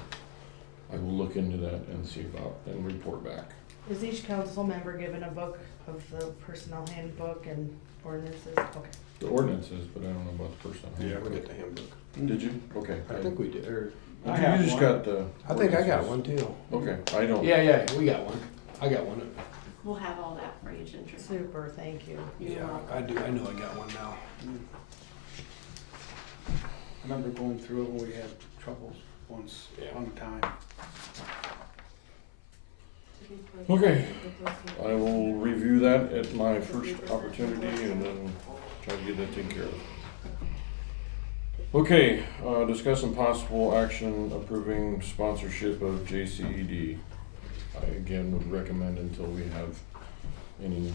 I will look into that and see about, and report back. Is each council member given a book of the personnel handbook and ordinances? Okay. The ordinances, but I don't know about the personnel. Yeah, we handbook. got the handbook. Did you? Okay. I think we did, or, You I have just one. got the. I think I got ordinances. one too. Okay, I don't. Yeah, we got one. I got one. We'll have all that for you, Ginger. Super, thank you. Yeah, I do, I know I got one now. I remember going through it when we had troubles once, one time. Okay, I will review that at my first opportunity and then try to get that taken care of. Okay, discuss some possible action approving sponsorship of JCED. I again would recommend until we have any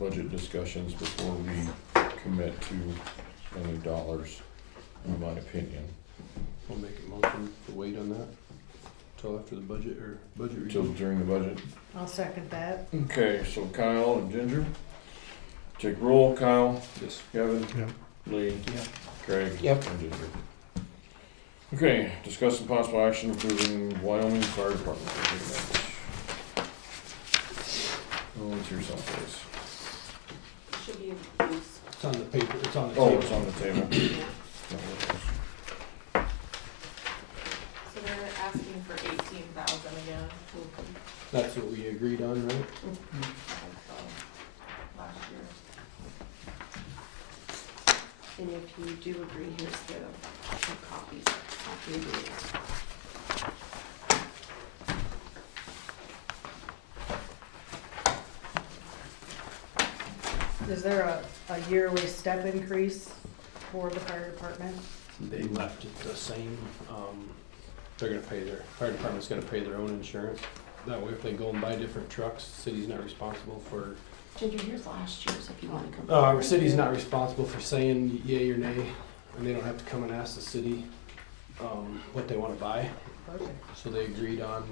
budget discussions before we commit to any dollars, in my opinion. We'll make a motion to wait on that till after the budget or budget Till review. during the budget. I'll second that. Okay, so Kyle and Ginger. Take roll, Kyle, Yes. Kevin, Yep. Lee, Yeah. Craig, Yep. and Ginger. Okay, discuss some possible action approving Wyoming Fire Department agreement. Oh, it's here someplace. Should be loose. It's on the paper, it's on the Oh, table. it's on the table. So they're asking for 18,000 again. That's what we agreed on, right? Last year. And if you do agree, here's the two copies. Copy of it. Is there a yearly step increase for the fire department? They left it the same, they're gonna pay their, fire department's gonna pay their own insurance. That way if they go and buy different trucks, city's not responsible for, Ginger, here's last year's if you wanna come. our city's not responsible for saying yay or nay. And they don't have to come and ask the city, what they wanna buy. Perfect. So they agreed on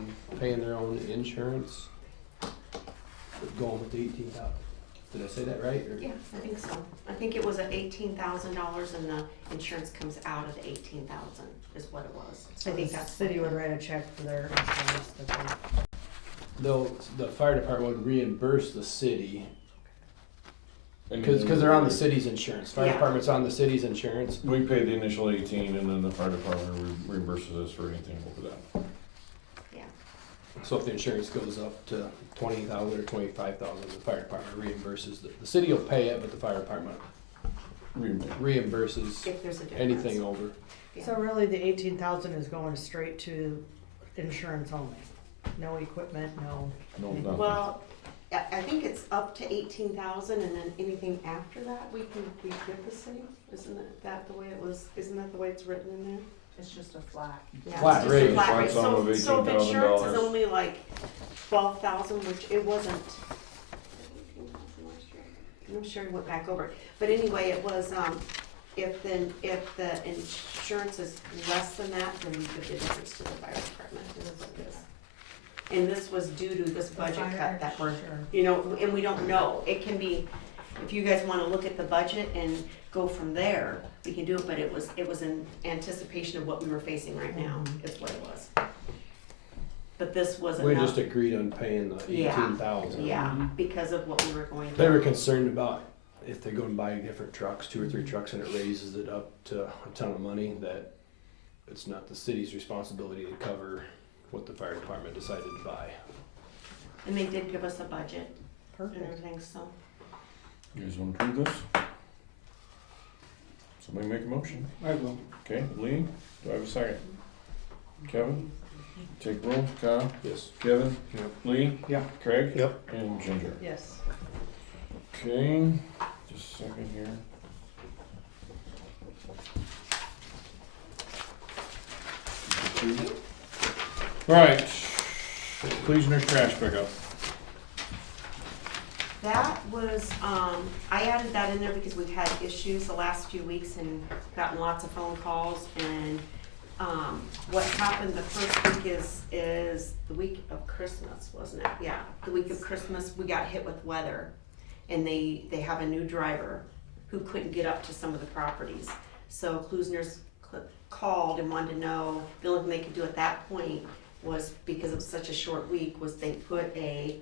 paying their own insurance, going with the 18,000. Did I say that right? Or? Yeah, I think so. I think it was at $18,000 and the insurance comes out of the 18,000 is what it was. So I the think that's. city would write a check for their insurance that they. Though the fire department would reimburse the city, And cause then they're on the city's insurance. Fire Yeah. department's on the city's insurance. We pay the initial 18 and then the fire department reimburses us for anything over that. Yeah. So if the insurance goes up to 20,000 or 25,000, the fire department reimburses, the city will pay it, but the fire department reimburses If there's a difference. anything over. Yeah. So really, the 18,000 is going straight to insurance only? No equipment, no? No, nothing. Well, I think it's up to 18,000 and then anything after that we give the city? Isn't that the way it was, isn't that the way it's written in there? It's just a flat. Yeah, Flat it's just a rate. flat Flat rate. sum of So if insurance is $18,000. only like 12,000, which it wasn't. I'm sure he went back over it, but anyway, it was, if the insurance is less than that, then we could get difference to the fire department, it is what it is. And this was due to this budget cut that we're, you know, and we don't know, it can be, if you guys wanna look at the budget and go from there, we can do it, but it was in anticipation of what we were facing right now, is what it was. But this was We enough. just agreed on paying the Yeah. 18,000. Yeah, because of what we were going They were through. concerned about if they go and buy different trucks, 2 or 3 trucks, and it raises it up to a ton of money, that it's not the city's responsibility to cover what the fire department decided to buy. And they did give us a budget and Perfect. everything, so. You guys wanna approve this? Somebody make a motion. I will. Okay, Lee, do I have a second? Kevin? Take roll, Kyle? Yes. Kevin? Yep. Lee? Yeah. Craig? Yep. And Ginger. Yes. Okay, just a second here. Right, Kleesner trash pickup. That was, I added that in there because we've had issues the last few weeks and gotten lots of phone calls and, what happened the first week is the week of Christmas, wasn't it? Yeah, the week of Christmas, we got hit with weather and they have a new driver who couldn't get up to some of the properties. So Kleesner's called and wanted to know, the only thing they could do at that point was, because it was such a short week, was they put a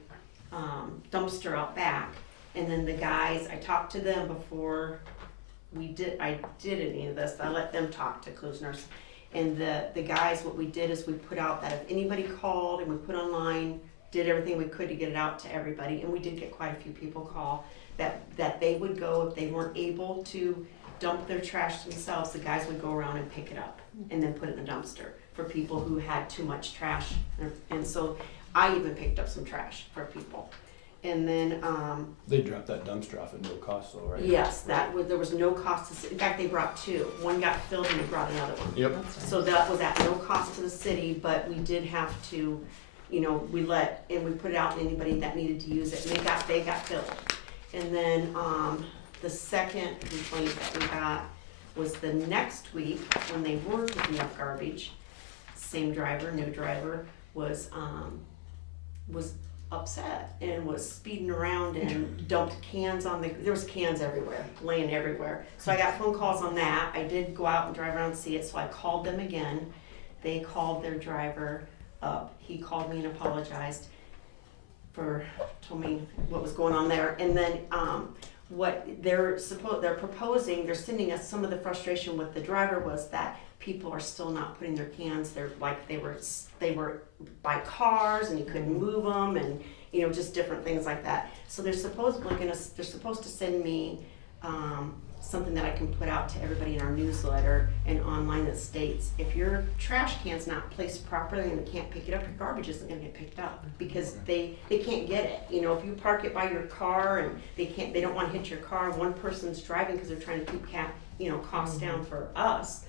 dumpster out back, and then the guys, I talked to them before I did any of this, I let them talk to Kleesner's. And the guys, what we did is we put out that if anybody called, and we put online, did everything we could to get it out to everybody, and we did get quite a few people call, that they would go, if they weren't able to dump their trash themselves, the guys would go around and pick it up, and then put it in the dumpster for people who had too much trash. And so I even picked up some trash for people. And then, They dropped that dumpster off at no cost though, right? yes, there was no cost in fact, they brought 2. One got filled and they brought another one. Yep. So that was at no cost to the city, but we did have to, you know, we put it out to anybody that needed to use it, and they got filled. And then, the second complaint that we got was the next week, when they were picking up garbage, same driver, new driver, was upset and was speeding around and dumped cans there was cans everywhere, laying everywhere. So I got phone calls on that. I did go out and drive around and see it, so I called them again. They called their driver up. He called me and apologized told me what was going on there. And then, what they're proposing, they're sending us, some of the frustration with the driver was that people are still not putting their cans, they were by cars and you couldn't move them, and, you know, just different things like that. So they're supposed to send me, something that I can put out to everybody in our newsletter and online that states, if your trash can's not placed properly and they can't pick it up, your garbage isn't gonna get picked up, because they can't get it. You know, if you park it by your car and they don't wanna hit your car, and one person's driving because they're trying to keep costs down for us,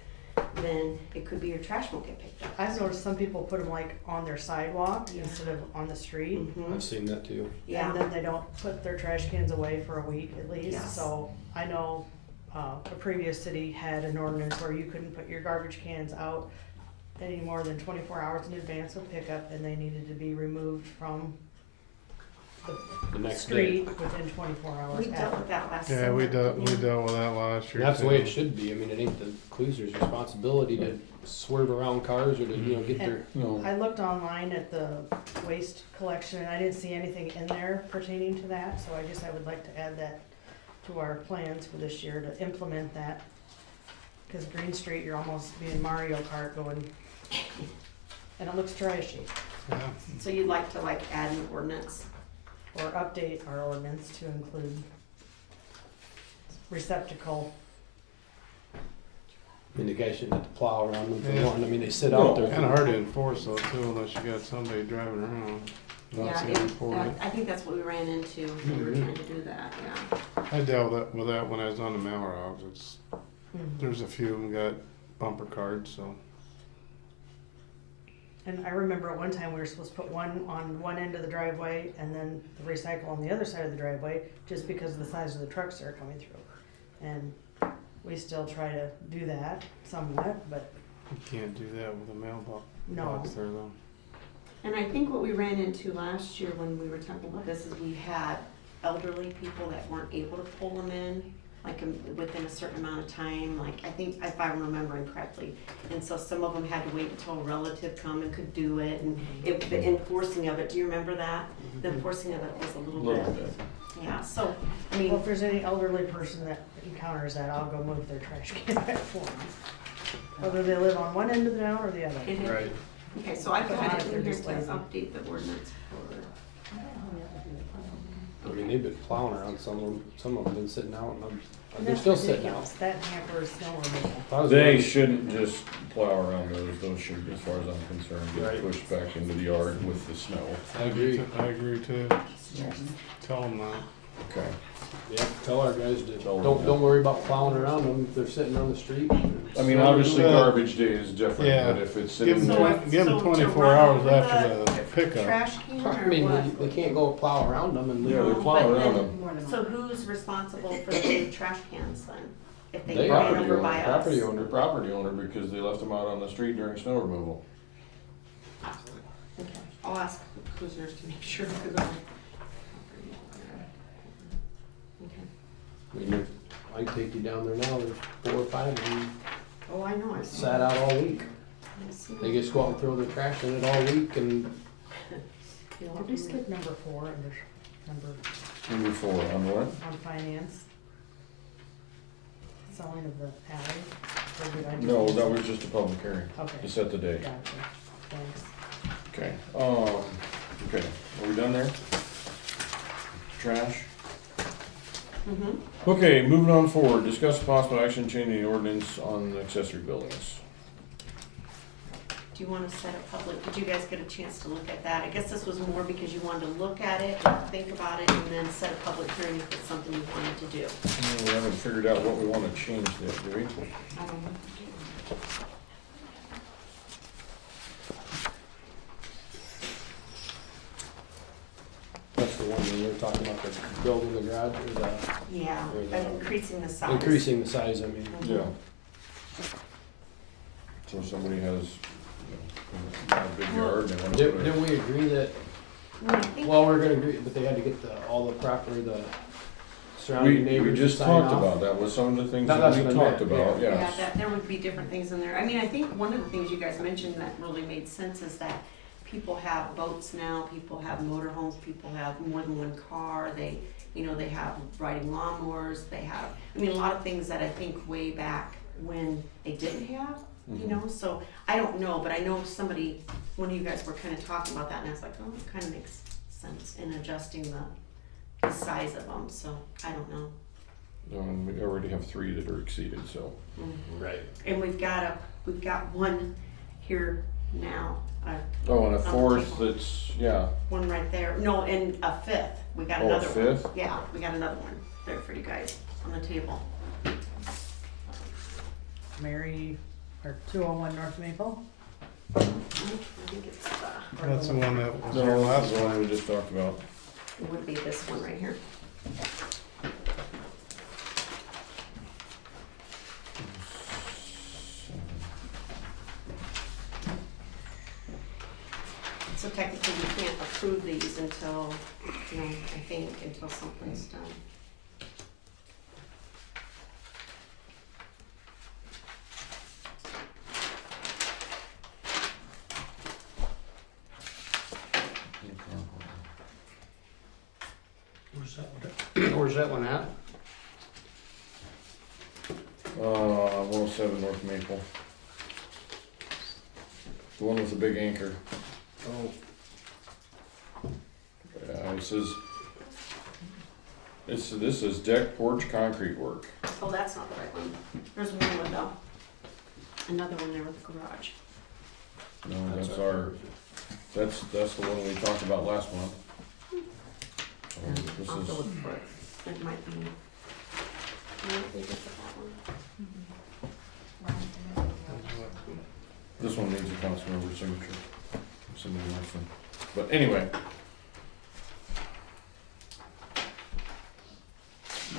then it could be your trash won't get picked up. I've noticed some people put them like on their sidewalk instead of on the street. Mhm. I've seen that too. Yeah. And then they don't put their trash cans away for a week at least. Yes. So I know a previous city had an ordinance where you couldn't put your garbage cans out any more than 24 hours in advance of pickup, and they needed to be removed from The next street day. within 24 hours. We dealt after. with that last Yeah, summer. we dealt with that last year. That's the way too. it should be. I mean, it ain't the Kleesner's responsibility to swerve around cars or to, get their, No. I looked online at the waste collection, and I didn't see anything in there pertaining to that, so I would like to add that to our plans for this year to implement that. Cause Green Street, you're almost being Mario Kart going, and it looks trashy. Yeah. So you'd like to add an ordinance? Or update our ordinance to include receptacle. I mean, the guy shouldn't have to plow around them for Yeah. one. I mean, they sit No. out there. Kinda hard to enforce though too, unless you got somebody driving around. Lots Yeah, of report it. I think that's what we ran into, we were trying to do that, yeah. I dealt with that when I was on the Malrogs. There's a few of them got bumper cards, so. And I remember at one time we were supposed to put one on one end of the driveway and then the recycle on the other side of the driveway, just because of the size of the trucks that are coming through. And we still try to do that somewhat, but You can't do that with a mailbox. no. Box there though. And I think what we ran into last year when we were talking about this is we had elderly people that weren't able to pull them in, like within a certain amount of time, like I think, if I'm remembering correctly. And so some of them had to wait until a relative come and could do it, and the enforcing of it, do you remember that? The enforcing of it was a little bit, yeah, so, I mean. Well, if there's any elderly person that encounters that, I'll go move their trash can back for them. Whether they live on one end of the town or the other. Right. Okay, so I've But got not it if in they're here just to lazy. update the ordinance I mean, they've been plowing around some of them been sitting out, and And they're that's still sitting ridiculous. out. That hampers snow removal. If I was They running- shouldn't just plow around those should, as far as I'm concerned, get Right. pushed back into the yard with the snow. I agree. I agree too. Tell them that. Okay. Yeah, tell our guys to, Tell them don't that. worry about plowing around them if they're sitting on the street. I mean, obviously garbage day is different, Yeah. but if it's Give sitting them, there. give them So to 24 run hours over after the pickup. trash can I or mean, what? they can't go plow around them and Yeah, leave they're them. plowing But around then- them. So who's responsible for the trash cans then? If they They run property over owner, by us? property owner, because they left them out on the street during snow removal. Okay, I'll ask Cruisers to make sure, because I'm. Okay. I mean, I take you down there now, there's 4 or 5 of them Oh, I know, I've seen sat that. out all week. I've seen They that. just go out and throw their trash in it all week and You know, Did we skip number 4 under Number 4, on what? on finance? Selling of the alley? Or did I just No, miss that it? was just a public hearing, Okay, to set the date. gotcha, thanks. Okay, okay, are we done there? Trash? Mm-hmm. Okay, moving on forward, discuss possible action changing the ordinance on accessory buildings. Do you wanna set a public, did you guys get a chance to look at that? I guess this was more because you wanted to look at it, and think about it, and then set a public hearing if it's something you wanted to do. We haven't figured out what we wanna change yet, do we? I don't know. that's the one when you're talking about the building the garage or the Yeah, Or and the- increasing the size. increasing the size, I mean. Yeah. So somebody has, not a big yard, and they wanna put a. Didn't we agree that, Well, I think- well, we're gonna agree, but they had to get all the proper, the surrounding We neighbors to just sign talked off? about that, was some of the things That- that that's we what I talked meant, about, Yeah, yes. that, there would be different things in there. I mean, I think one of the things you guys mentioned that really made sense is that people have boats now, people have motorhomes, people have more than one car, they, you know, they have riding lawnmowers, they have, I mean, a lot of things that I think way back when they didn't have, you know, so I don't know, but I know somebody, one of you guys were kinda talking about that, and I was like, oh, it kinda makes sense in adjusting the size of them, so I don't know. We already have 3 that are exceeded, so. Right. And we've got one here now, Oh, and a On the 4th table. that's, yeah, one right there, no, and a 5th, we got Oh, a another one. 5th? Yeah, we got another one there for you guys on the table. Mary, or 201 North Maple? I think it's, That's the one that was no, there that's last the one time. we just talked about. it would be this one right here. So technically, we can't approve these until, you know, I think, until something's done. Where's that one at? 107 North Maple. The one with the big anchor. Oh, This is deck porch concrete work. Oh, that's not the right one. There's one window. Another one there with the garage. No, that's that's the one we talked about last month. This I'll have to is, look for it. It might be. Might be just that one. this one needs a council member signature. somebody else. But anyway.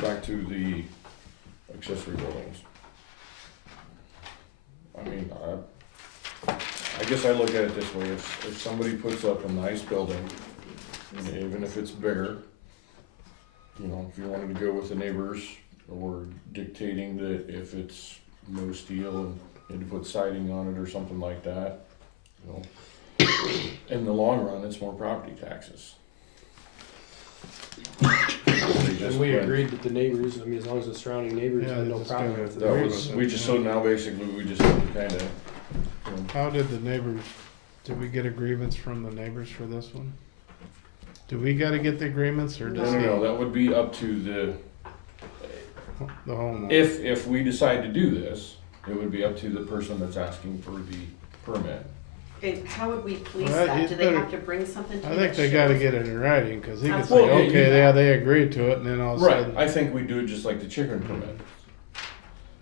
Back to the accessory buildings. I mean, I guess I look at it this way, if somebody puts up a nice building, and even if it's bigger, you know, if you wanted to go with the neighbors, or dictating that if it's no steel and to put siding on it or something like that, you know, in the long run, it's more property taxes. And we agreed with the neighbors, I mean, as long as the surrounding neighbors Yeah, had they no just problem gotta- with it. That was, we just, so now basically, we just have to kinda, you know, How did the neighbors, did we get agreements from the neighbors for this one? Do we gotta get the agreements or does no, that would be up to the, the homeowner? if we decide to do this, it would be up to the person that's asking for the permit. And how would we police Well, that? he's Do they better- have to bring something to you? I think that they gotta shows- get it in writing, cause he could That's say, what- okay, yeah, they agreed to it, and then all of a Right, sudden. I think we do it just like the chicken permit.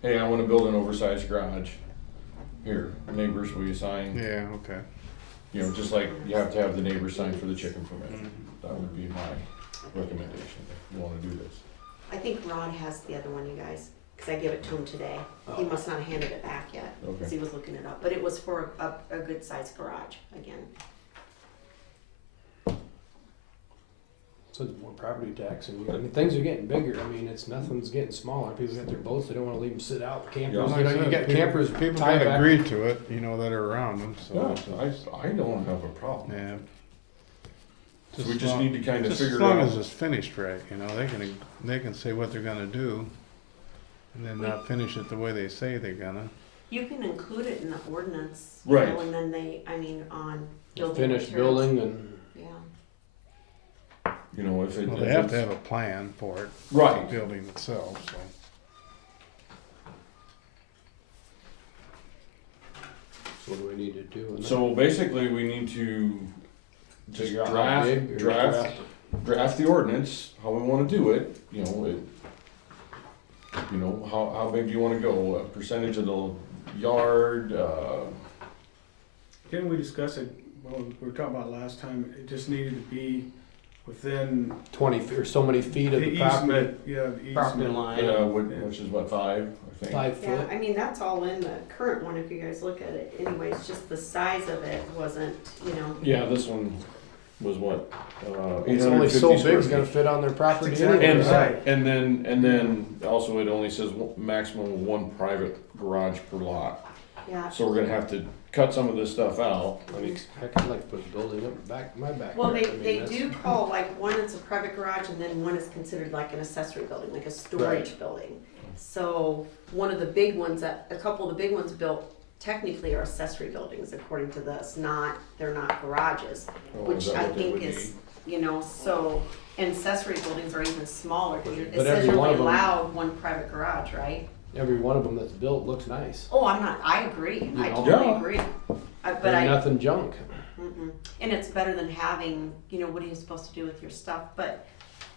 Hey, I wanna build an oversized garage. Here, neighbors, will you sign? Yeah, okay. You know, just like you have to have the neighbors sign for the chicken permit. That would be my recommendation, if you wanna do this. I think Ron has the other one, you guys, cause I gave it to him today. He must not have handed it back yet, cause Okay. he was looking it up, but it was for a good sized garage, again. So it's more property tax, and, I mean, things are getting bigger, I mean, nothing's getting smaller, people got their boats, they don't wanna leave them sit out, campers, Yeah. you Like I know, you said, got campers. People tie that back- agreed to it, you know, that are around them, so. I don't have a problem. Yeah. So we as just long- need to kinda just figure as it long out. as it's finished right, you know, they can say what they're gonna do, and then not finish it the way they say they're gonna. You can include it in the ordinance, Right. and then on building Finished materials. building and. Yeah. You know, if it. Well, if they have it's- to have a plan for it. Right. The building itself, so. So what do we need to do? in that? So basically, we need to just Figure out how big or draft the ordinance, how we wanna do it, you know, you know, how big do you wanna go, a percentage of the yard, Didn't we discuss it, well, we were talking about last time, it just needed to be within 20 feet or so many feet of the the property, easement, yeah, the property easement. line. which is what, 5, I think? 5 Yeah, foot. I mean, that's all in the current one, if you guys look at it anyways, just the size of it wasn't, you know. Yeah, this one was what, It's only so 850 big, square it's gonna feet. fit on their property exactly anyway. right. And then also it only says maximum of 1 private garage per lot. Yeah. So we're gonna have to cut some of this stuff out. I mean, heck, I'd like to put a building up back, my backyard. Well, I mean, they that's- do call, like, one is a private garage and then one is considered like an accessory building, like a storage building. So, one of the big ones a couple of the big ones built technically are accessory buildings according to this, they're not garages. Oh, is Which that I what they think would is, you know, so, and accessory buildings are even smaller, cause it But says every you're one only of them- allowed one private garage, right? Every one of them that's built looks nice. Oh, I agree, I know? totally Yeah. agree. But Ain't I, nothing junk. and it's better than having, you know, what are you supposed to do with your stuff, but,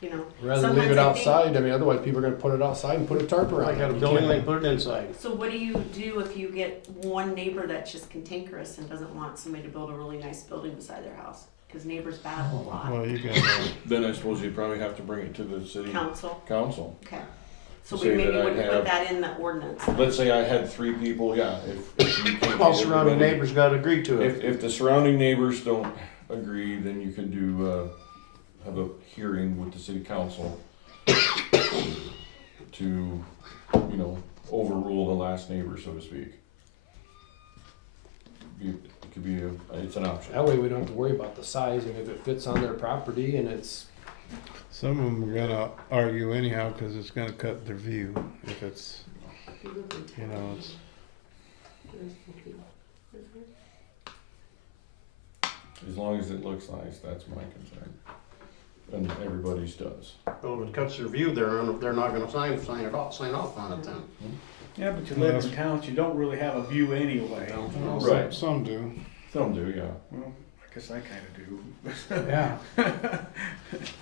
you know. Rather than leave sometimes it I think- outside, I mean, otherwise people are gonna put it outside and put a tarp around I it. got a You building, can't- they put it inside. So what do you do if you get one neighbor that's just cantankerous and doesn't want somebody to build a really nice building beside their house? Cause neighbors battle a lot. Well, you got, Then I suppose you probably have to bring it to the city Council, council. okay. So Say we maybe that I would have- put that in the ordinance. Let's say I had 3 people, yeah, if you can't. All get surrounding everybody- neighbors gotta agree to it. If the surrounding neighbors don't agree, then you can do, have a hearing with the city council to, you know, overrule the last neighbor, so to speak. It could be, it's an option. That way we don't have to worry about the size, and if it fits on their property and it's, some of them are gonna argue anyhow, cause it's gonna cut their view, if it's, you know, it's. As long as it looks nice, that's my concern. And everybody's does. Well, if it cuts their view, they're not gonna sign off on it then. Yeah, but you live in towns, you don't really have a view anyway. Well, Right. Some do. Some do, yeah. Well, I guess I kinda do. Yeah.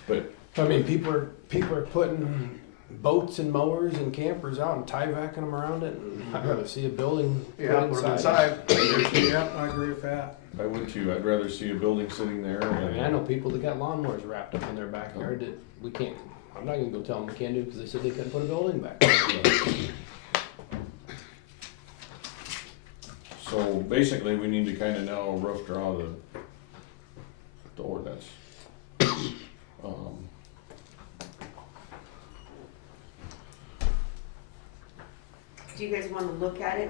But I mean, people are putting boats and mowers and campers out and tie-vacking them around it, and I'd rather see a building put Yeah, put it inside. Yep, I agree with that. I would too. I'd rather see a building sitting there I mean, I and, know people that got lawnmowers wrapped up in their backyard that we can't, I'm not gonna go tell them we can't do because they said they couldn't put a building back. so basically we need to kinda now rough draw the ordinance. Do you guys wanna look at it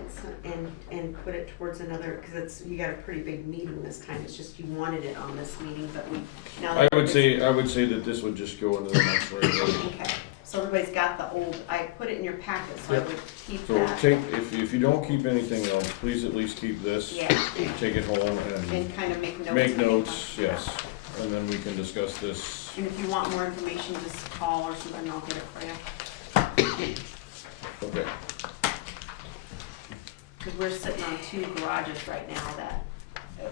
and put it towards another, cause it's, you got a pretty big meeting this time, it's just you wanted it on this meeting, but we, now that. I would say that this would just go into the next regular. Okay, so everybody's got the old, I put it in your packet, so I Yep. would keep So that. take, if you don't keep anything else, please at least keep this. Yeah, Take it home and and kind of make notes. make when you notes, want. yes, and then we can discuss this. And if you want more information, just call or something, and I'll get it for you. Okay. Cause we're sitting on 2 garages right now that,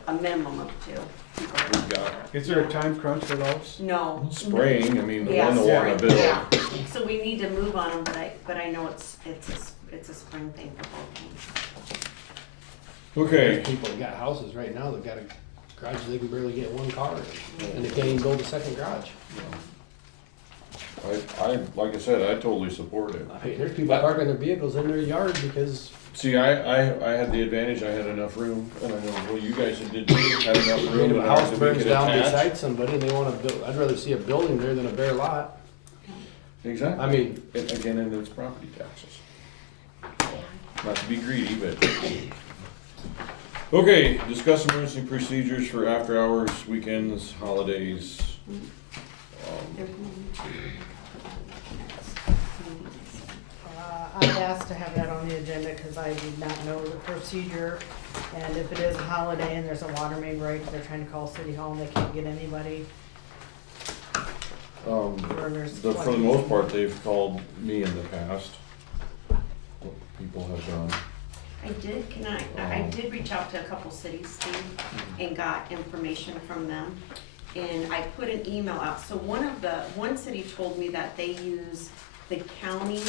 a minimum of 2. We've got Is there a time crunch for those? No. spraying, I mean, the Yeah, one will wanna build. yeah. So we need to move on them, but I know it's a spring thing for both of them. Okay, There's people that got houses right now that got a garage they can barely get one car in, and they can't even build a second garage. like I said, I totally support it. I mean, there's people parking their vehicles in their yard because See, I had the advantage, I had enough room, and I know, well, you guys did too, had enough I room. mean, if a and house we burns could down attach. beside somebody and they wanna build, I'd rather see a building there than a bare lot. Exactly. I mean, And again, and it's property taxes. Not to be greedy, but. Okay, discuss emergency procedures for after hours, weekends, holidays. There's one. I've asked to have that on the agenda because I did not know the procedure. And if it is a holiday and there's a water main break, they're trying to call City Hall and they can't get anybody. Or there's For the flooding. most part, they've called me in the past. What people have done. I did, I did reach out to a couple cities, Steve, and got information from them. And I put an email out, so one city told me that they use the county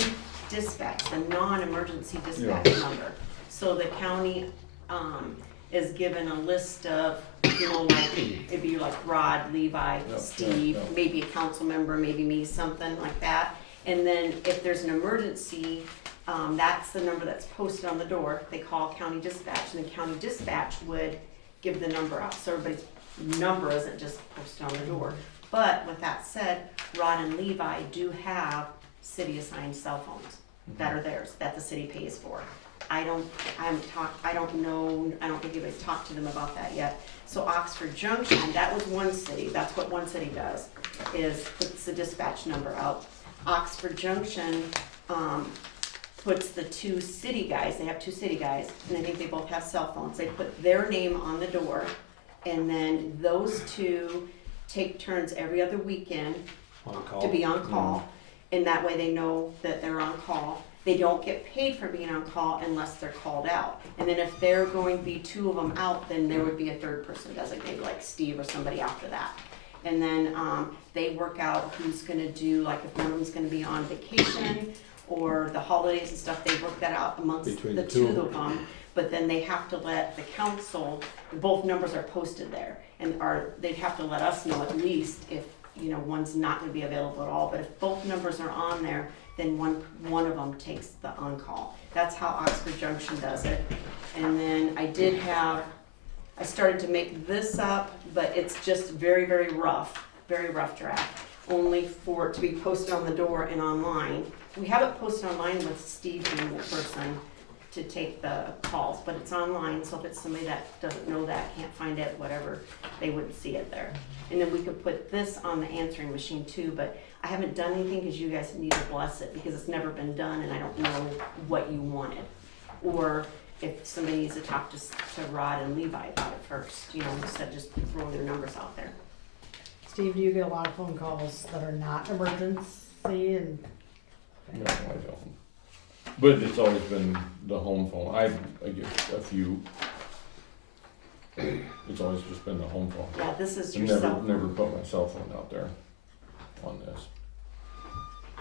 dispatch, the non-emergency dispatch Yeah. number. So the county, is given a list of, like, it'd be like Rod, Levi, Yep, Steve, yep. maybe a council member, maybe me, something like that. And then if there's an emergency, that's the number that's posted on the door. They call county dispatch, and the county dispatch would give the number out. So everybody's number isn't just posted on the door. But with that said, Rod and Levi do have city-assigned cell phones that are theirs, that the city pays for. I don't know, I don't think anybody's talked to them about that yet. So Oxford Junction, that was one city, that's what one city does, is puts the dispatch number out. Oxford Junction, puts the 2 city guys, they have 2 city guys, and I think they both have cell phones, they put their name on the door, and then those 2 take turns every other weekend on call. to be on call, and that way they know that they're on call. They don't get paid for being on call unless they're called out. And then if there are going to be 2 of them out, then there would be a 3rd person designated, like Steve or somebody after that. And then they work out who's gonna do, like if one of them's gonna be on vacation or the holidays and stuff, they work that out amongst Between the the 2 two. of them. But then they have to let the council, both numbers are posted there, and they'd have to let us know at least if, one's not gonna be available at all. But if both numbers are on there, then one of them takes the on-call. That's how Oxford Junction does it. And then I started to make this up, but it's just very, very rough draft. Only for it to be posted on the door and online. We have it posted online with Steve being the person to take the calls, but it's online, so if it's somebody that doesn't know that, can't find it, whatever, they wouldn't see it there. And then we could put this on the answering machine too, but I haven't done anything because you guys need to bless it because it's never been done and I don't know what you wanted. Or if somebody needs to talk to Rod and Levi about it first, instead of just throwing their numbers out there. Steve, do you get a lot of phone calls that are not emergency and? No, I don't. But it's always been the home phone. I get a few. It's always just been the home phone. Yeah, this is I've your cell phone. never put my cell phone out there on this.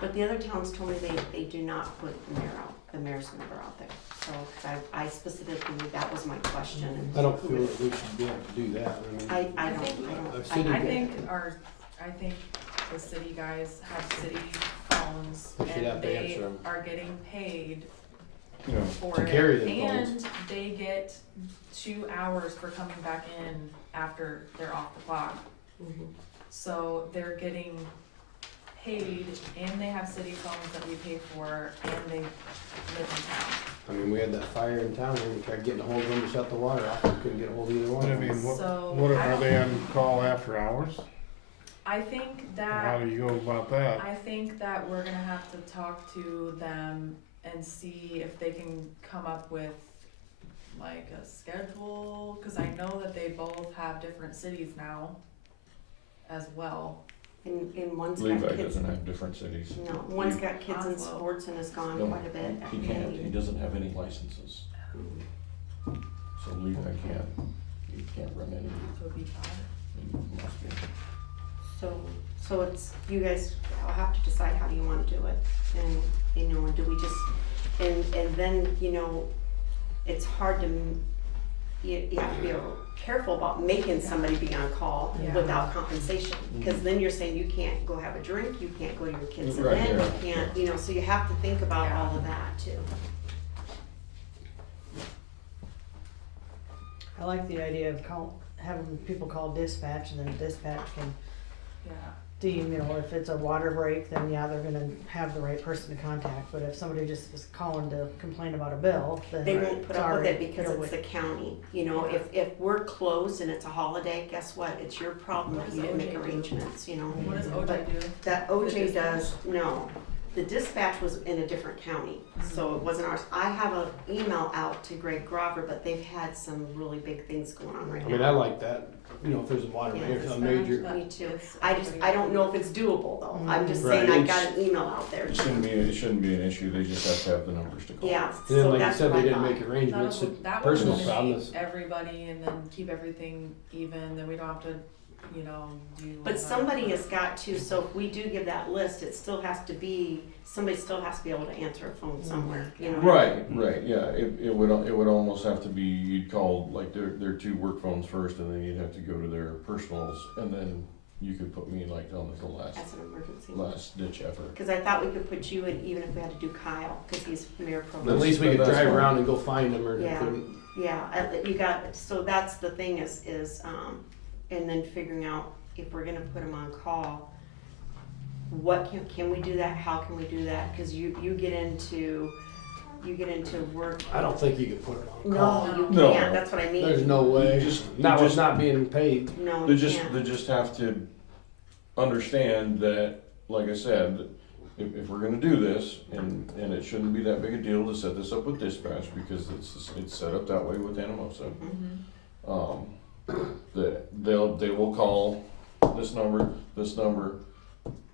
But the other towns told me they do not put them there out. the mayor's number out there. So, 'cause I specifically, that was my question. and I don't feel that we should be able to do that, I mean. I think I think the city guys have city phones They should have and to they answer 'em. are getting paid Yeah. for To it. carry them And phones. they get 2 hours for coming back in after they're off the clock. Mhm. So they're getting paid and they have city phones that we pay for and they live in town. I mean, we had that fire in town, and we tried getting a hold of them to shut the water off, we couldn't get a hold of either one I of them. mean, So, what I are don't- they on call after hours? I think Or how that, do you go about that? I think that we're gonna have to talk to them and see if they can come up with like a schedule, cause I know that they both have different cities now as well. And one's got Levi kids, doesn't have different cities. no, one's Levi- got kids in Oslo. sports and has gone No, quite a bit. He can't, he doesn't have any licenses. So Levi can't, he can't run any, So it'd be fine. he must be. So it's, you guys will have to decide how do you wanna do it, and, you know, do we just, and then, you know, it's hard to, you have to be careful about making somebody be on call Yeah. without compensation, cause then you're saying you can't go have a drink, you can't go to your kid's Right, event, yeah. you can't, you know, so you have to think about Yeah. all of that too. I like the idea of having people call dispatch and then dispatch can Yeah. deem, you know, if it's a water break, then yeah, they're gonna have the right person to contact, but if somebody just is calling to complain about a bill, then They won't put up with sorry, it because you're it's the county, you know, if we're closed and it's a holiday, guess what, it's your problem What that does you didn't make OJ do? arrangements, you know. What does OJ But do? That The OJ dispatch? does, no, the dispatch was in a different county, so it wasn't ours. I have an email out to Greg Grover, but they've had some really big things going on right I now. mean, I like that, you know, if there's a water Yeah, main, a dispatch, major, that- Me too. it's I don't know if it's doable though, I'm just saying Right, I got an email out there. It shouldn't be an issue, they just have to have the numbers to call. Yeah, and so then like you that's said, what they I didn't thought. make arrangements, That would personal problem eliminate is. everybody and then keep everything even, then we don't have to, you know, do. But somebody has got to, so if we do give that list, it still has to be, somebody still has to be able to answer a phone somewhere, you know? Right, yeah, it would almost have to be, you'd call like their 2 work phones first, and then you'd have to go to their personals, and then you could put me like on the As an emergency. last ditch effort. Cause I thought we could put you in even if we had to do Kyle, cause he's mayor pro. At least we could That's drive fine. around and go find them, or Yeah. couldn't. Yeah, you got, so that's the thing is, and then figuring out if we're gonna put him on call, what can we do that, how can we do that? Cause you get into work. I don't think you could put it on call. No, you No. can't, that's what I mean. There's no way, You just- not you with just- not being paid. No, They you just, can't. they just have to understand that, like I said, if we're gonna do this, and it shouldn't be that big a deal to set this up with dispatch, because it's set up that way with Anamosa. That they will call this number,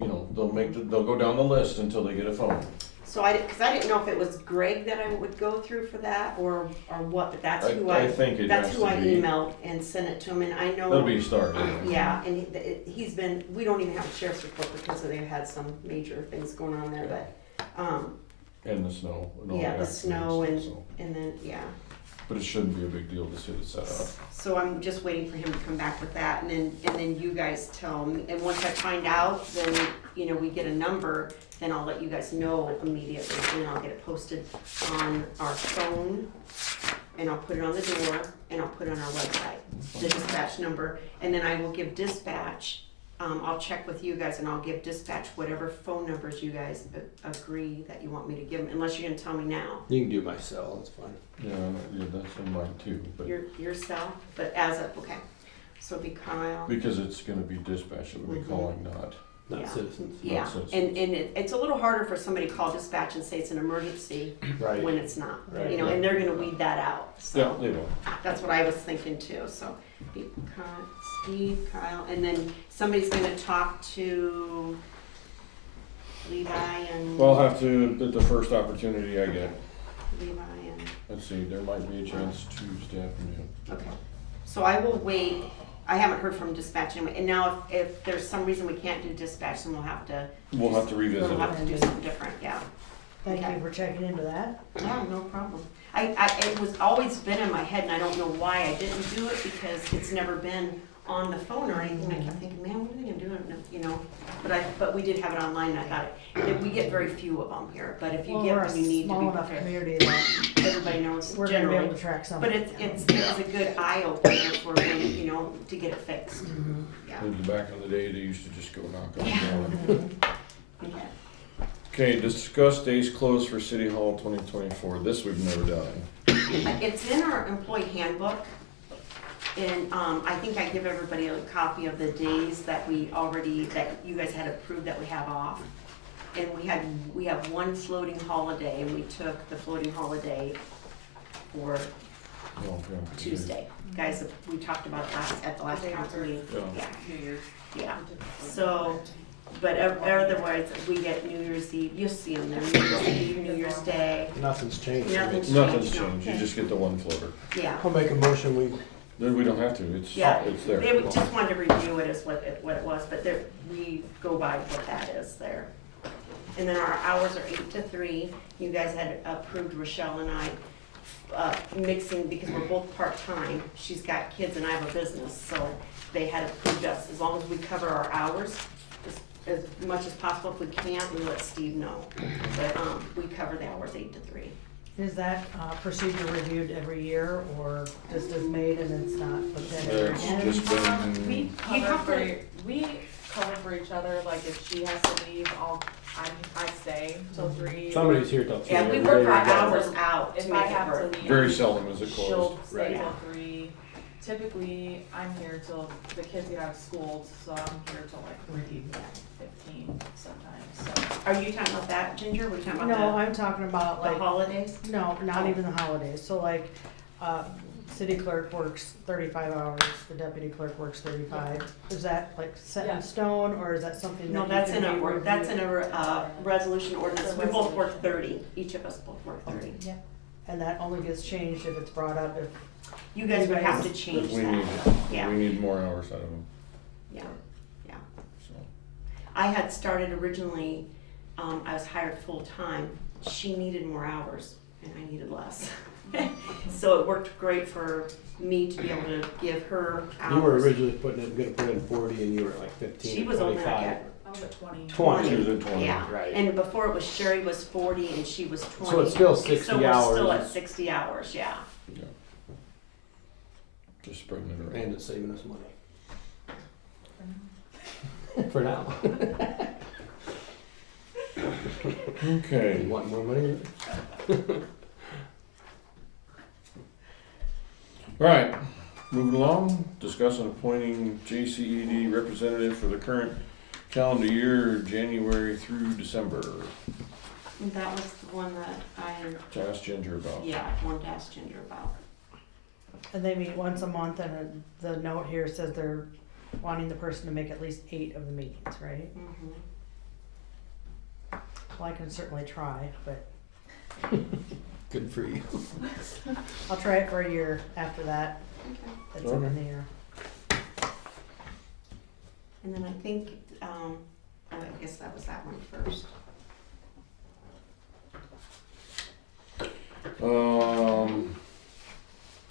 you know, they'll go down the list until they get a phone. So cause I didn't know if it was Greg that I would go through for that, or what, but that's who I think it that's has who to I be, emailed and sent it to him, and I know. that'll be a start. Yeah, and he's been, we don't even have a sheriff's report because they've had some major things going on there, but, And the snow. And all yeah, the accidents, snow so. and then, yeah. But it shouldn't be a big deal to see it set up. So I'm just waiting for him to come back with that, and then you guys tell me, and once I find out, then, you know, we get a number, then I'll let you guys know immediately, and I'll get it posted on our phone, and I'll put it on the door, and I'll put it on our website, the dispatch number, and then I will give dispatch, I'll check with you guys, and I'll give dispatch whatever phone numbers you guys agree that you want me to give them, unless you're gonna tell me now. You can do my cell, that's fine. Yeah, that's in mine too, but Your cell, but as of, okay, so it'll be Kyle. because it's gonna be dispatch, it would be calling, not Yeah. citizens. Yeah, citizens. and it's a little harder for somebody to call dispatch and say it's an emergency Right. when it's not, Right. you know, and they're gonna weed that out, so. Yeah, they will. That's what I was thinking too, so, Steve, Kyle, and then somebody's gonna talk to Levi and. Well, I'll have to, at the first opportunity I get. Levi and, Let's see, there might be a chance Tuesday afternoon. okay, so I will wait, I haven't heard from dispatch anyway, and now if there's some reason we can't do dispatch, then we'll have to We'll have to revisit We'll have it. to do something different, yeah. Thank Okay. you for checking into that. Yeah, no problem. It was always been in my head, and I don't know why I didn't do it, because it's never been on the phone or anything. I kept thinking, man, what are they gonna do, you know? But we did have it online, and I thought, we get very few of them here, but if you Well, get we're one, a you need to small be enough prepared. community that Everybody knows we're gonna be generally. able to track some. But it's a good eye opener for when, you know, to get it fixed. Mhm. Yeah. Back in the day, they used to just go knock on the door. Okay. Okay, discuss days closed for City Hall 2024. This we've never done. It's in our employee handbook, and I think I give everybody a copy of the days that that you guys had approved that we have off. And we have one floating holiday, and we took the floating holiday for Oh, yeah. Tuesday. Guys, we talked about it at the last council meeting. Yeah. New Year's. Yeah, so, but otherwise, we get New Year's Eve, you'll see them there, New Year's Eve, New Year's Day. Nothing's changed. Nothing's Nothing's changed, no. changed. You just get the one floater. Yeah. I'll make a motion, we Then we don't have to. It's Yeah, it's there. they would just wanted to review it as what it was, but there, we go by what that is there. And then our hours are 8 to 3. You guys had approved Rochelle and I mixing, because we're both part-time. She's got kids and I have a business, so they had approved us, as long as we cover our hours, as much as possible. If we can't, we let Steve know. But we cover the hours 8 to 3. Is that procedure reviewed every year, or just as made and it's not looked at every It's again? just been, We cover for each other, like if she has to leave, I stay till 3. Somebody's here till 3. Yeah, we every work day. our hours out to If I make it have to work. leave. very seldom is it closed. She'll stay Right. till 3. Typically, I'm here till the kids get out of school, so I'm here till like 3:15 sometimes, so. Are you talking about that, Ginger? Were you talking about No, I'm talking about the like, holidays? no, not even the holidays. So like, city clerk works 35 hours, the deputy clerk works 35. Is that like set Yeah. in stone, or is that something that No, you that's can in be a, that's in reviewed? a resolution ordinance. It's a We both resolution. work 30. Each of us both work 30. Yeah. And that only gets changed if it's brought up if, You guys would have to If change we need that. it. Yeah. We need more hours out of them. Yeah, yeah. So. I had started originally, I was hired full-time. She needed more hours and I needed less. So it worked great for me to be able to give her hours. You were originally gonna put in 40 and you were like 15, She was only like 25. at I was at 20. 20. She was at 20. Yeah, Right. and before it was Sherry was 40 and she was 20. So it's still 60 So we're still hours. at 60 hours, yeah. Just spreading it around. And it's saving us money. For now. Okay. You want more money? All right. Moving along. Discuss and appointing JCED representative for the current calendar year, January through December. That was the one that I, To ask Ginger about. yeah, wanted to ask Ginger about. and they meet once a month, and the note here says they're wanting the person to make at least 8 of the meetings, right? Mhm. Well, I can certainly try, but Good for you. I'll try it for a year after that. Okay. That's up in the air. And then I think, I guess that was that one first.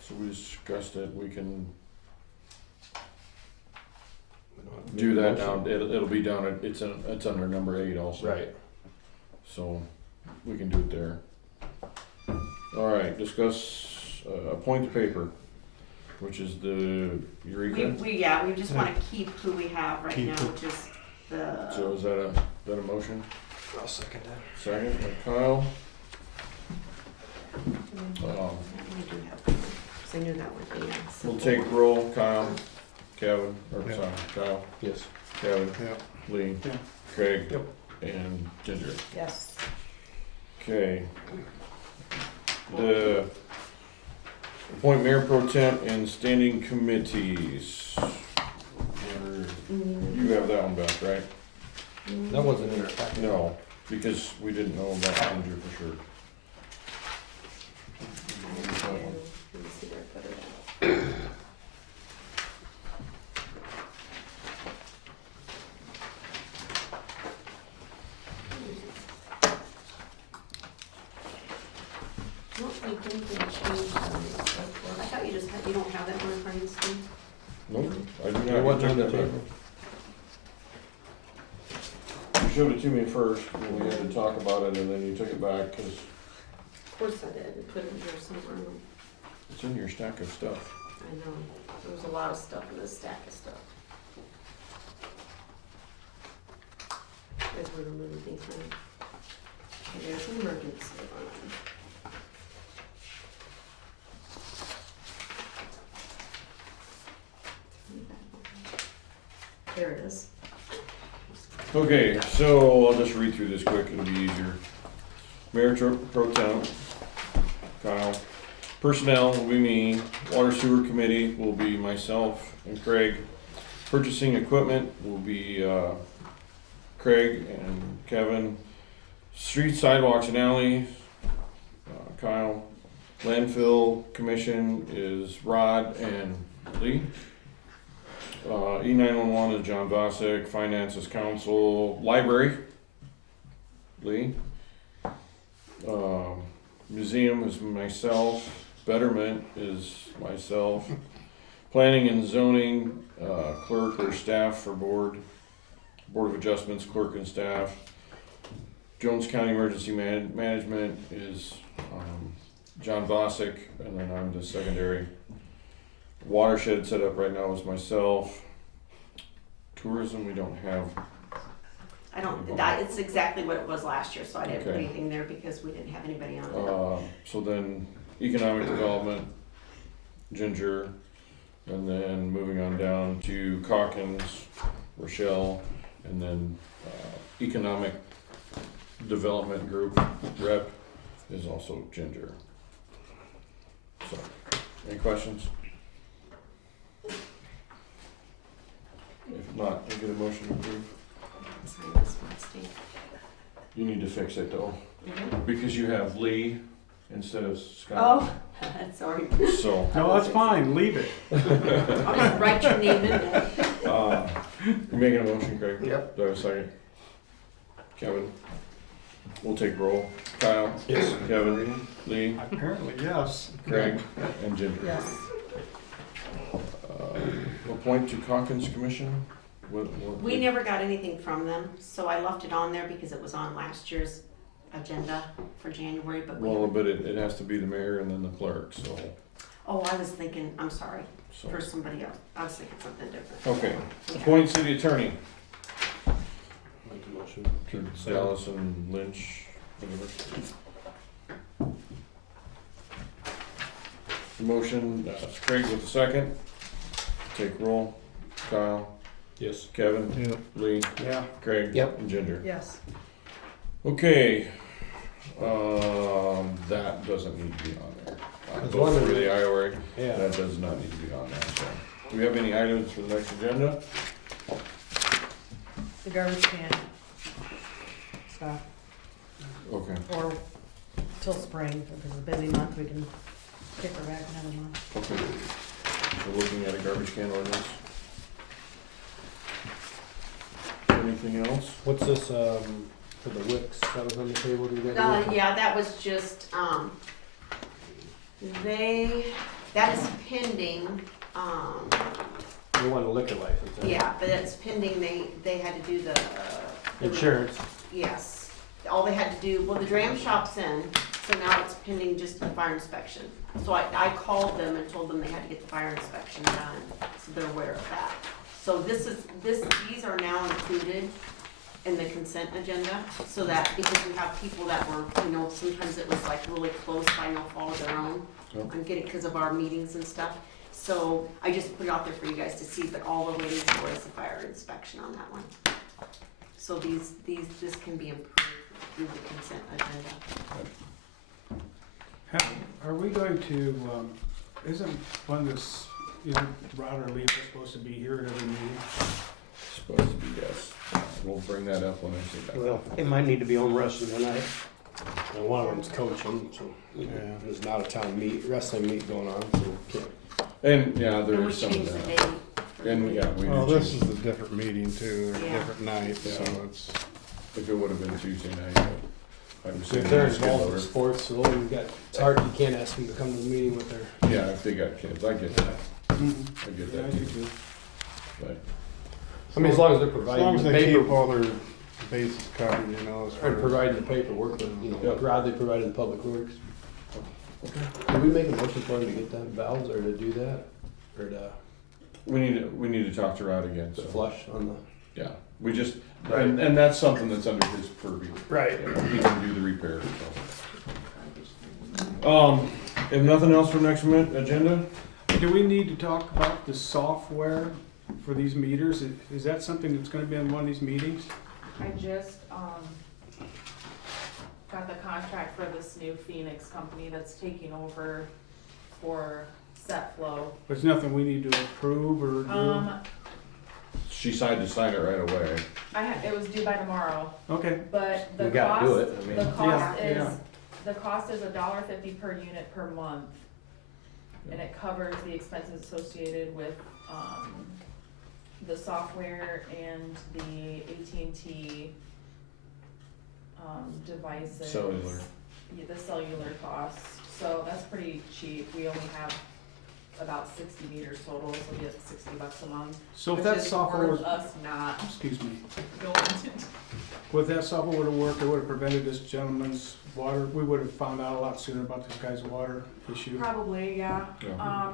So we discussed it. We can do that now. It'll be down at, it's under number 8 also. Right. So we can do it there. All right, discuss, appoint the paper, which is the Eureka. We just wanna keep who we have right Keep now, it. which is the. So is that a motion? I'll second that. Second by Kyle. I do have, 'cause I knew that would be. We'll take roll, Kyle, Kevin, or Yeah. sorry, Kyle, Yes. Kevin, Yeah. Lee, Yeah. Craig, Yep. and Ginger. Yes. Okay. The appoint mayor pro temp and standing committees. You have that one back, right? That wasn't in our packet. No, because we didn't know about Ginger for sure. Let me see where I put it at. I do not. It wasn't on the take that table. back. You showed it to me first, and we had to talk about it, and then you took it back, cause Of course I did, I put it in here somewhere. it's in your stack of stuff. I know, there was a lot of stuff in this stack of stuff. As we're removing things from. There's an emergency on. There it is. Okay, so I'll just read through this quick, it'll be easier. Mayor Pro Tem, Kyle. Personnel will be me. Water Sewer Committee will be myself and Craig. Purchasing equipment will be Craig and Kevin. Street, sidewalks, and alleys, Kyle. Landfill Commission is Rod and Lee. E911 is John Vosek. Finance is Council. Library, Lee. Museum is myself. Betterment is myself. Planning and zoning, clerk or staff for board. Board of Adjustments, clerk and staff. Jones County Emergency Management is John Vosek, and then I'm the secondary. Watershed set up right now is myself. Tourism, we don't have. I don't, that, it's exactly what it was last year, so I didn't put Okay. anything there because we didn't have anybody on it. So then economic development, Ginger, and then moving on down to Calkins, Rochelle, and then economic development group rep is also Ginger. So, any questions? If not, I'll get a motion to approve. Sign this one, Steve. You need to fix it though, Mhm. because you have Lee instead of Scott. Oh, sorry. So. No, that's fine, leave it. I'll just write your name in there. You making a motion, Craig? Yep. Do I have a second? Kevin? We'll take roll. Kyle? Yes. Kevin? Lee? Apparently, yes. Craig? And Ginger? Yes. Appoint to Calkins Commission? We never got anything from them, so I left it on there because it was on last year's agenda for January, but we. Well, but it has to be the mayor and then the clerk, so. Oh, I was thinking, I'm sorry, so. for somebody else. I was thinking something different. Okay. Appoint city attorney. Make a motion. To Dallas and Lynch, whatever. Motion, Craig with the second. Take roll. Kyle? Yes. Kevin? Yep. Lee? Yeah. Craig? Yep. And Ginger? Yes. Okay, that doesn't need to be on there. was Vote for wondering. the IORA, Yeah. that does not need to be on there, so. Do we have any items for the next agenda? The garbage can stuff, Okay, or till spring, if it's a busy month, we can kick her back another month. okay. We're looking at a garbage can ordinance. Anything else? What's this, for the Wicks that was on the table, do you guys? Yeah, that was just, that is pending, You want a liquor license, huh? yeah, but it's pending, they had to do the. Insurance. Yes, all they had to do, well, the dram shop's in, so now it's pending just the fire inspection. So I called them and told them they had to get the fire inspection done, so they're aware of that. So these are now included in the consent agenda, so that, because we have people that were, sometimes it was like really close by no fault of their own. Yep. I'm getting, because of our meetings and stuff. So I just put it out there for you guys to see, but all we're waiting for is the fire inspection on that one. So this can be improved through the consent agenda. Are we going to, isn't Rod or Lee supposed to be here at every meeting? Supposed to be, yes. We'll bring that up when I see that. Well, it might need to be on wrestling tonight. And one of them's coaching, so there's not a town wrestling meet going on, so can't. And, yeah, And there we is some of changed the that. date. And, yeah, we Well, did this change. is a different meeting too, there's a Yeah. different night, so Yeah. it's, If it would have been Tuesday night, I would say. If they're involved in sports, so it's hard, you can't ask them to come to the meeting with their. Yeah, if they got kids, I get that. I get Yeah, I that do too. too. I mean, as long as they're As long providing as the they keep paper, all their bases covered, you know, as far and as. providing the paperwork, that, you know, Yep. Rod, they provided the public works. Did we make a motion for him to get that valves, or to do that, or to We need to talk to Rod again, so. flush on the? Yeah, we just, and that's something that's under his purview. Right. You know, he can do the repair, so. If nothing else for next agenda? Do we need to talk about the software for these meters? Is that something that's gonna be in one of these meetings? I just, got the contract for this new Phoenix company that's taking over for SetFlow. There's nothing we need to approve or do? She decided to sign it right away. It was due by tomorrow, Okay, but the We gotta do cost, it, I mean. the cost Yeah, is, yeah. the cost is $1.50 per unit per month. And it covers the expenses associated with, the software and the AT&T, devices. Cellular. Yeah, the cellular costs, so that's pretty cheap. We only have about 60 meters total, so we get $60 a month. so if Which that is software worth was, us not excuse me, going to. if that software would've worked, it would've prevented this gentleman's water, we would've found out a lot sooner about this guy's water issue. Probably, yeah. Yeah.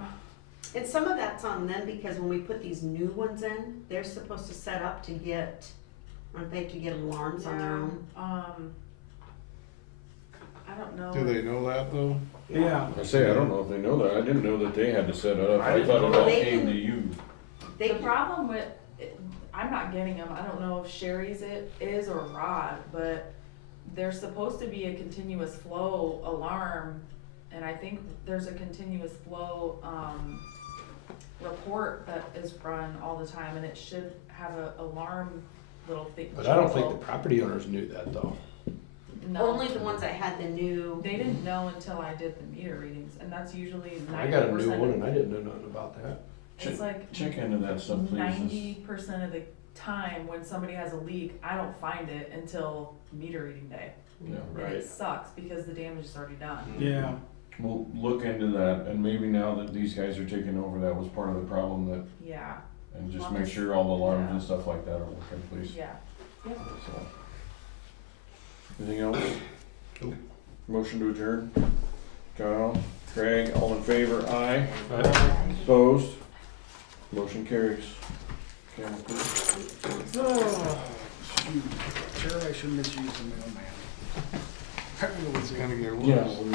And some of that's on them because when we put these new ones in, they're supposed to set up to get, aren't they, to get alarms on their own? I don't know. Do they know that though? Yeah, I say, I don't know if they know that. I didn't know that they had to set it up. I thought it all They came can- to you. They The can- problem with, I'm not getting them, I don't know if Sherry's it is or Rod, but there's supposed to be a continuous flow alarm, and I think there's a continuous flow, report that is run all the time, and it should have a alarm little thing. But I don't think the property owners knew that though. No, Only the ones that had the new, they didn't know until I did the meter readings, and that's usually 90%. I got a new one and I didn't know nothing about that. It's like Check into that stuff, please. 90% of the time when somebody has a leak, I don't find it until meter reading day. Yeah, And right. it sucks because the damage is already done. yeah. We'll look into that, and maybe now that these guys are taking over, that was part of the problem, that, Yeah, and just Well, make this- sure all the alarms yeah. and stuff like that are working, please. yeah. Yep. So. Anything else? Nope. Motion to adjourn? Kyle, Craig, all in favor, aye. Opposed? Motion carries. Camel Creek. Oh, shoot, Chair, I shouldn't misuse the mailman. It's gonna get worse. Yeah.